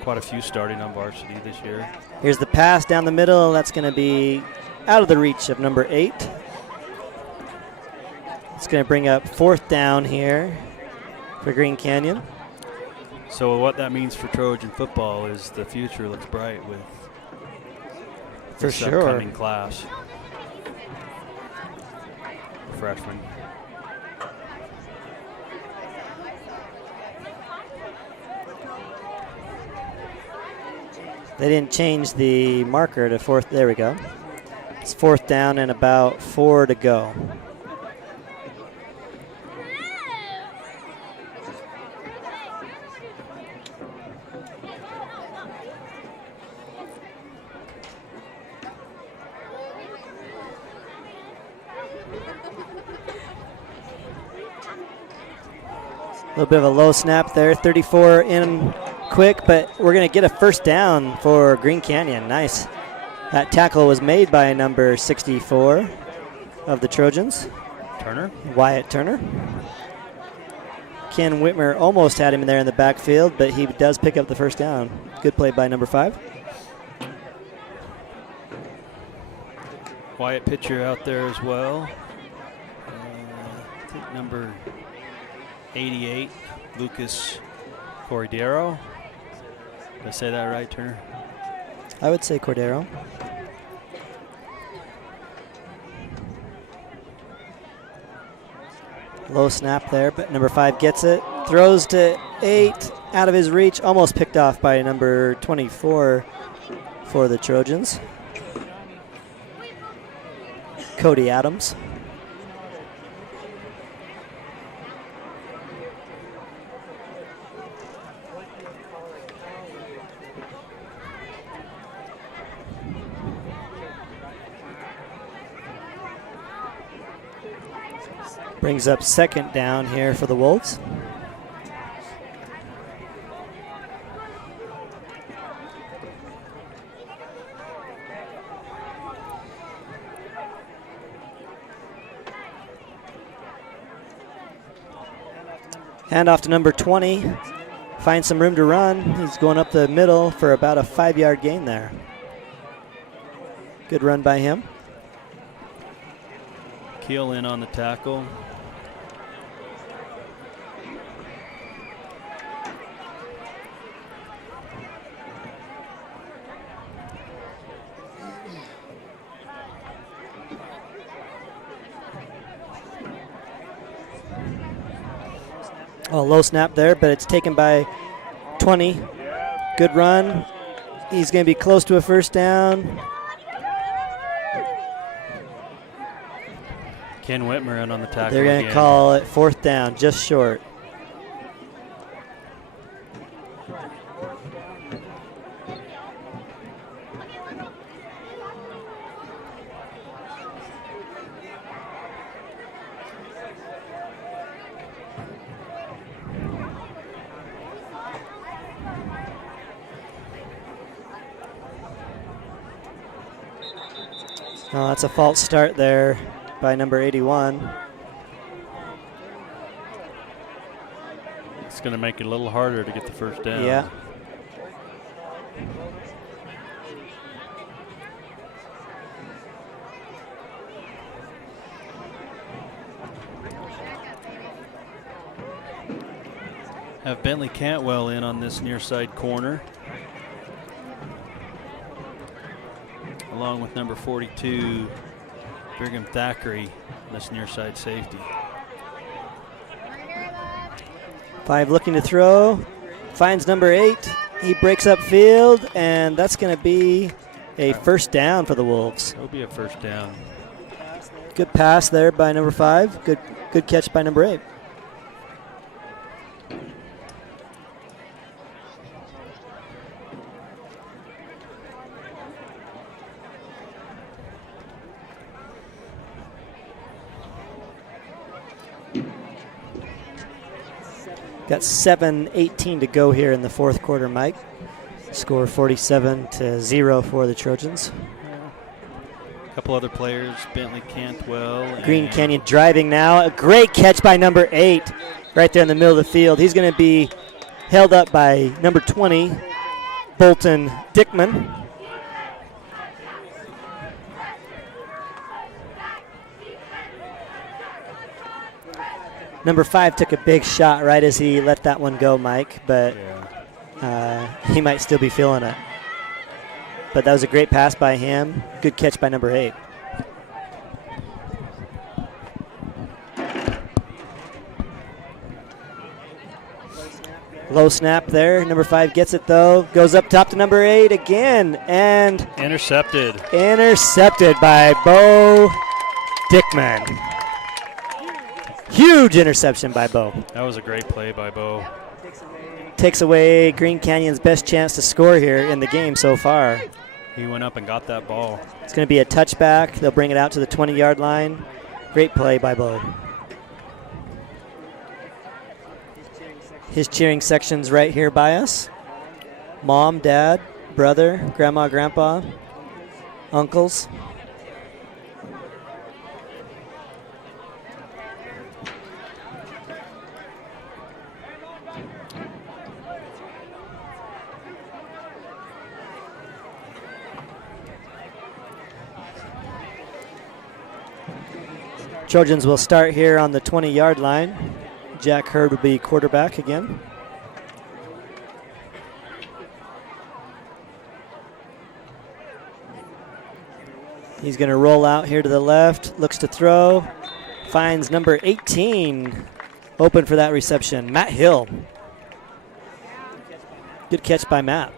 Quite a few starting on varsity this year. Here's the pass down the middle. That's going to be out of the reach of number 8. It's going to bring up fourth down here for Green Canyon. So what that means for Trojan football is the future looks bright with For this sure. upcoming class. Freshmen. They didn't change the marker to fourth. There we go. It's fourth down and about 4 to go. A little bit of a low snap there. 34 in quick, but we're going to get a first down for Green Canyon. Nice. That tackle was made by number 64 of the Trojans. Turner. Wyatt Turner. Ken Whitmer almost had him in there in the backfield, but he does pick up the first down. Good play by number 5. Wyatt pitcher out there as well. I think number 88, Lucas Cordero. Did I say that right, Turner? I would say Cordero. Low snap there, but number 5 gets it. Throws to 8, out of his reach. Almost picked off by number 24 for the Trojans. Cody Adams. Brings up second down here for the Wolves. Handoff to number 20. Finds some room to run. He's going up the middle for about a 5-yard gain there. Good run by him. Keel in on the tackle. Oh, low snap there, but it's taken by 20. Good run. He's going to be close to a first down. Ken Whitmer in on the tackle. They're going to call it 4th down, just short. Oh, that's a false start there by number 81. It's going to make it a little harder to get the first down. Yeah. Have Bentley Cantwell in on this near side corner, along with number 42, Brigham Thackeray, this near side safety. 5 looking to throw. Finds number 8. He breaks up field, and that's going to be a first down for the Wolves. It'll be a first down. Good pass there by number 5. Good catch by number 8. Got 7:18 to go here in the 4th quarter, Mike. Score 47-0 for the Trojans. A couple other players, Bentley Cantwell. Green Canyon driving now. A great catch by number 8 right there in the middle of the field. He's going to be held up by number 20, Bolton Dickman. Number 5 took a big shot right as he let that one go, Mike, but he might still be feeling it. But that was a great pass by him. Good catch by number 8. Low snap there. Number 5 gets it, though. Goes up top to number 8 again. And intercepted. Intercepted by Bo Dickman. Huge interception by Bo. That was a great play by Bo. Takes away Green Canyon's best chance to score here in the game so far. He went up and got that ball. It's going to be a touchback. They'll bring it out to the 20-yard line. Great play by Bo. His cheering section's right here by us. Mom, dad, brother, grandma, grandpa, uncles. Trojans will start here on the 20-yard line. Jack Hurd will be quarterback again. He's going to roll out here to the left, looks to throw, finds number 18 open for that reception, Matt Hill. Good catch by Matt.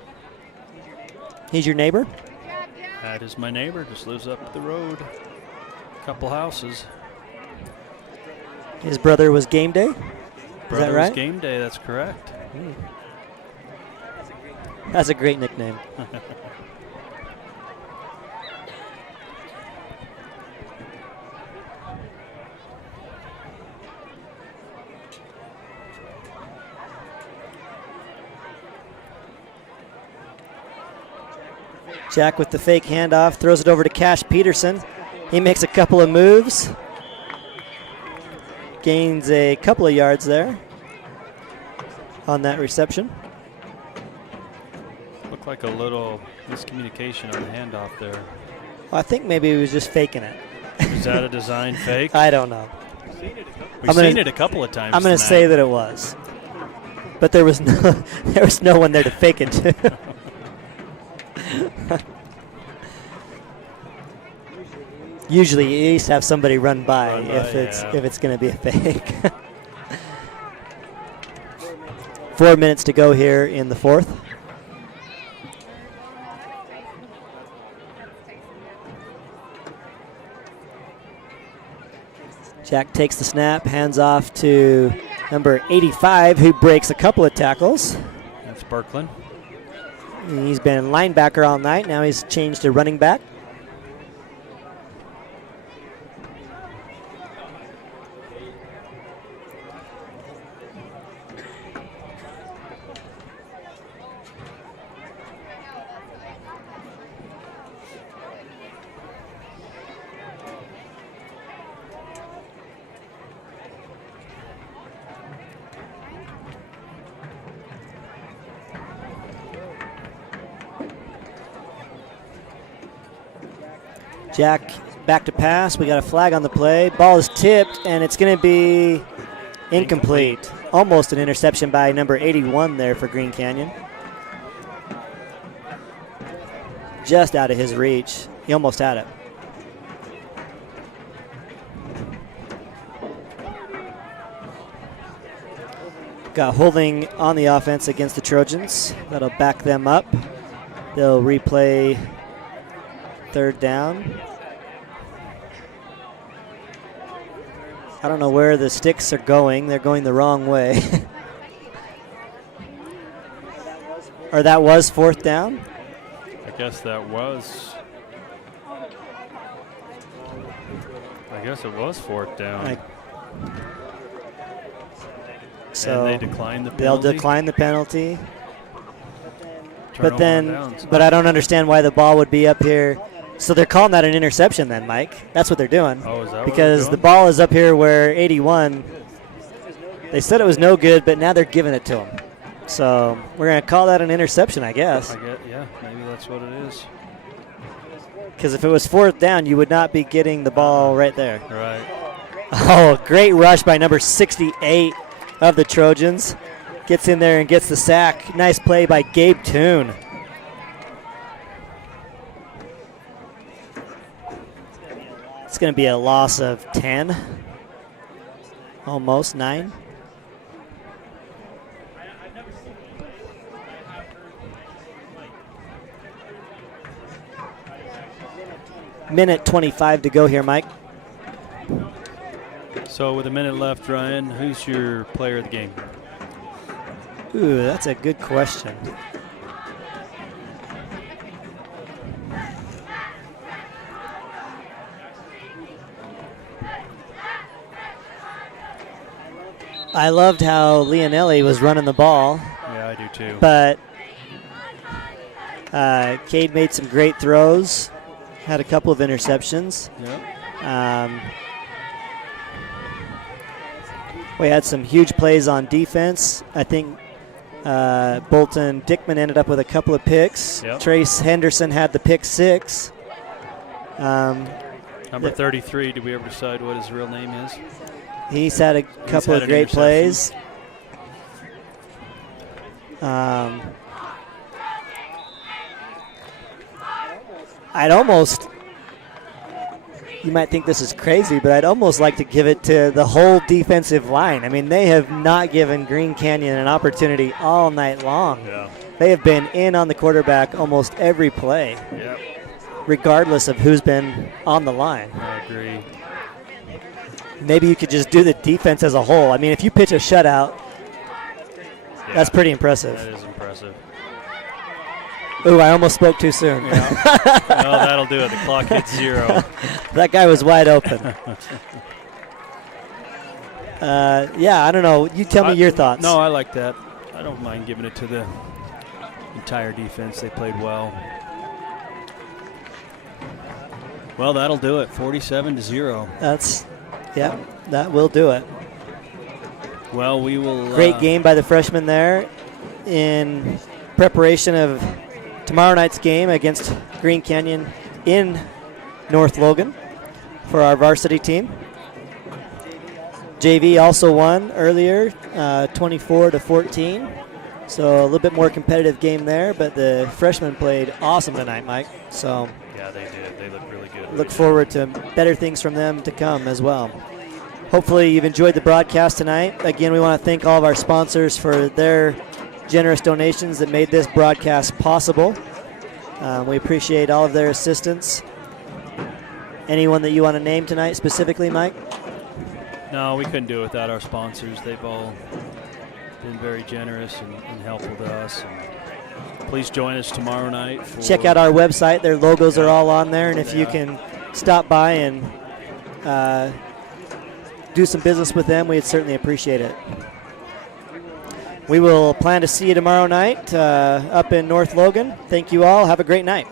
He's your neighbor? That is my neighbor, just lives up the road, a couple houses. His brother was Game Day? Is that right? Game Day, that's correct. That's a great nickname. Jack with the fake handoff, throws it over to Cash Peterson. He makes a couple of moves. Gains a couple of yards there. on that reception. Looked like a little miscommunication on the handoff there. I think maybe he was just faking it. Is that a design fake? I don't know. We've seen it a couple of times. I'm going to say that it was, but there was no one there to fake it to. Usually, you used to have somebody run by if it's going to be a fake. 4 minutes to go here in the fourth. Jack takes the snap, hands off to number 85, who breaks a couple of tackles. That's Berkland. He's been linebacker all night. Now he's changed to running back. Jack back to pass. We got a flag on the play. Ball is tipped, and it's going to be incomplete. Almost an interception by number 81 there for Green Canyon. Just out of his reach. He almost had it. Got holding on the offense against the Trojans. That'll back them up. They'll replay third down. I don't know where the sticks are going. They're going the wrong way. Or that was fourth down? I guess that was. I guess it was fourth down. So and they declined the penalty? They'll decline the penalty. But I don't understand why the ball would be up here. So they're calling that an interception then, Mike. That's what they're doing. Oh, is that because what the ball is up here where 81. They said it was no good, but now they're giving it to him. So we're going to call that an interception, I guess. Yeah, maybe that's what it is. Because if it was fourth down, you would not be getting the ball right there. Right. Oh, great rush by number 68 of the Trojans. Gets in there and gets the sack. Nice play by Gabe Toon. It's going to be a loss of 10. Almost 9. Minute 25 to go here, Mike. So with a minute left, Ryan, who's your player of the game? Ooh, that's a good question. I loved how Leonelli was running the ball. Yeah, I do too. But Cade made some great throws, had a couple of interceptions. Yep. We had some huge plays on defense. I think Bolton Dickman ended up with a couple of picks. Yep. Trace Henderson had the pick 6. Number 33, did we ever decide what his real name is? He's had a couple of great plays. I'd almost, you might think this is crazy, but I'd almost like to give it to the whole defensive line. I mean, they have not given Green Canyon an opportunity all night long. Yeah. They have been in on the quarterback almost every play, Yep. regardless of who's been on the line. I agree. Maybe you could just do the defense as a whole. I mean, if you pitch a shutout, Yeah, that's pretty impressive. That is impressive. Ooh, I almost spoke too soon. Yeah. No, that'll do it. The clock hits 0. That guy was wide open. Yeah, I don't know. You tell me your thoughts. No, I like that. I don't mind giving it to the entire defense. They played well. Well, that'll do it. 47-0. Yeah, that will do it. Well, we will. Great game by the freshmen there in preparation of tomorrow night's game against Green Canyon in North Logan for our varsity team. JV also won earlier, 24-14. So a little bit more competitive game there, but the freshmen played awesome tonight, Mike. So Yeah, they did. They looked really good. look forward to better things from them to come as well. Hopefully you've enjoyed the broadcast tonight. Again, we want to thank all of our sponsors for their generous donations that made this broadcast possible. We appreciate all of their assistance. Anyone that you want to name tonight specifically, Mike? No, we couldn't do it without our sponsors. They've all been very generous and helpful to us. And please join us tomorrow night. Check out our website. Their logos are all on there. And if you can stop by and do some business with them, we'd certainly appreciate it. We will plan to see you tomorrow night up in North Logan. Thank you all. Have a great night.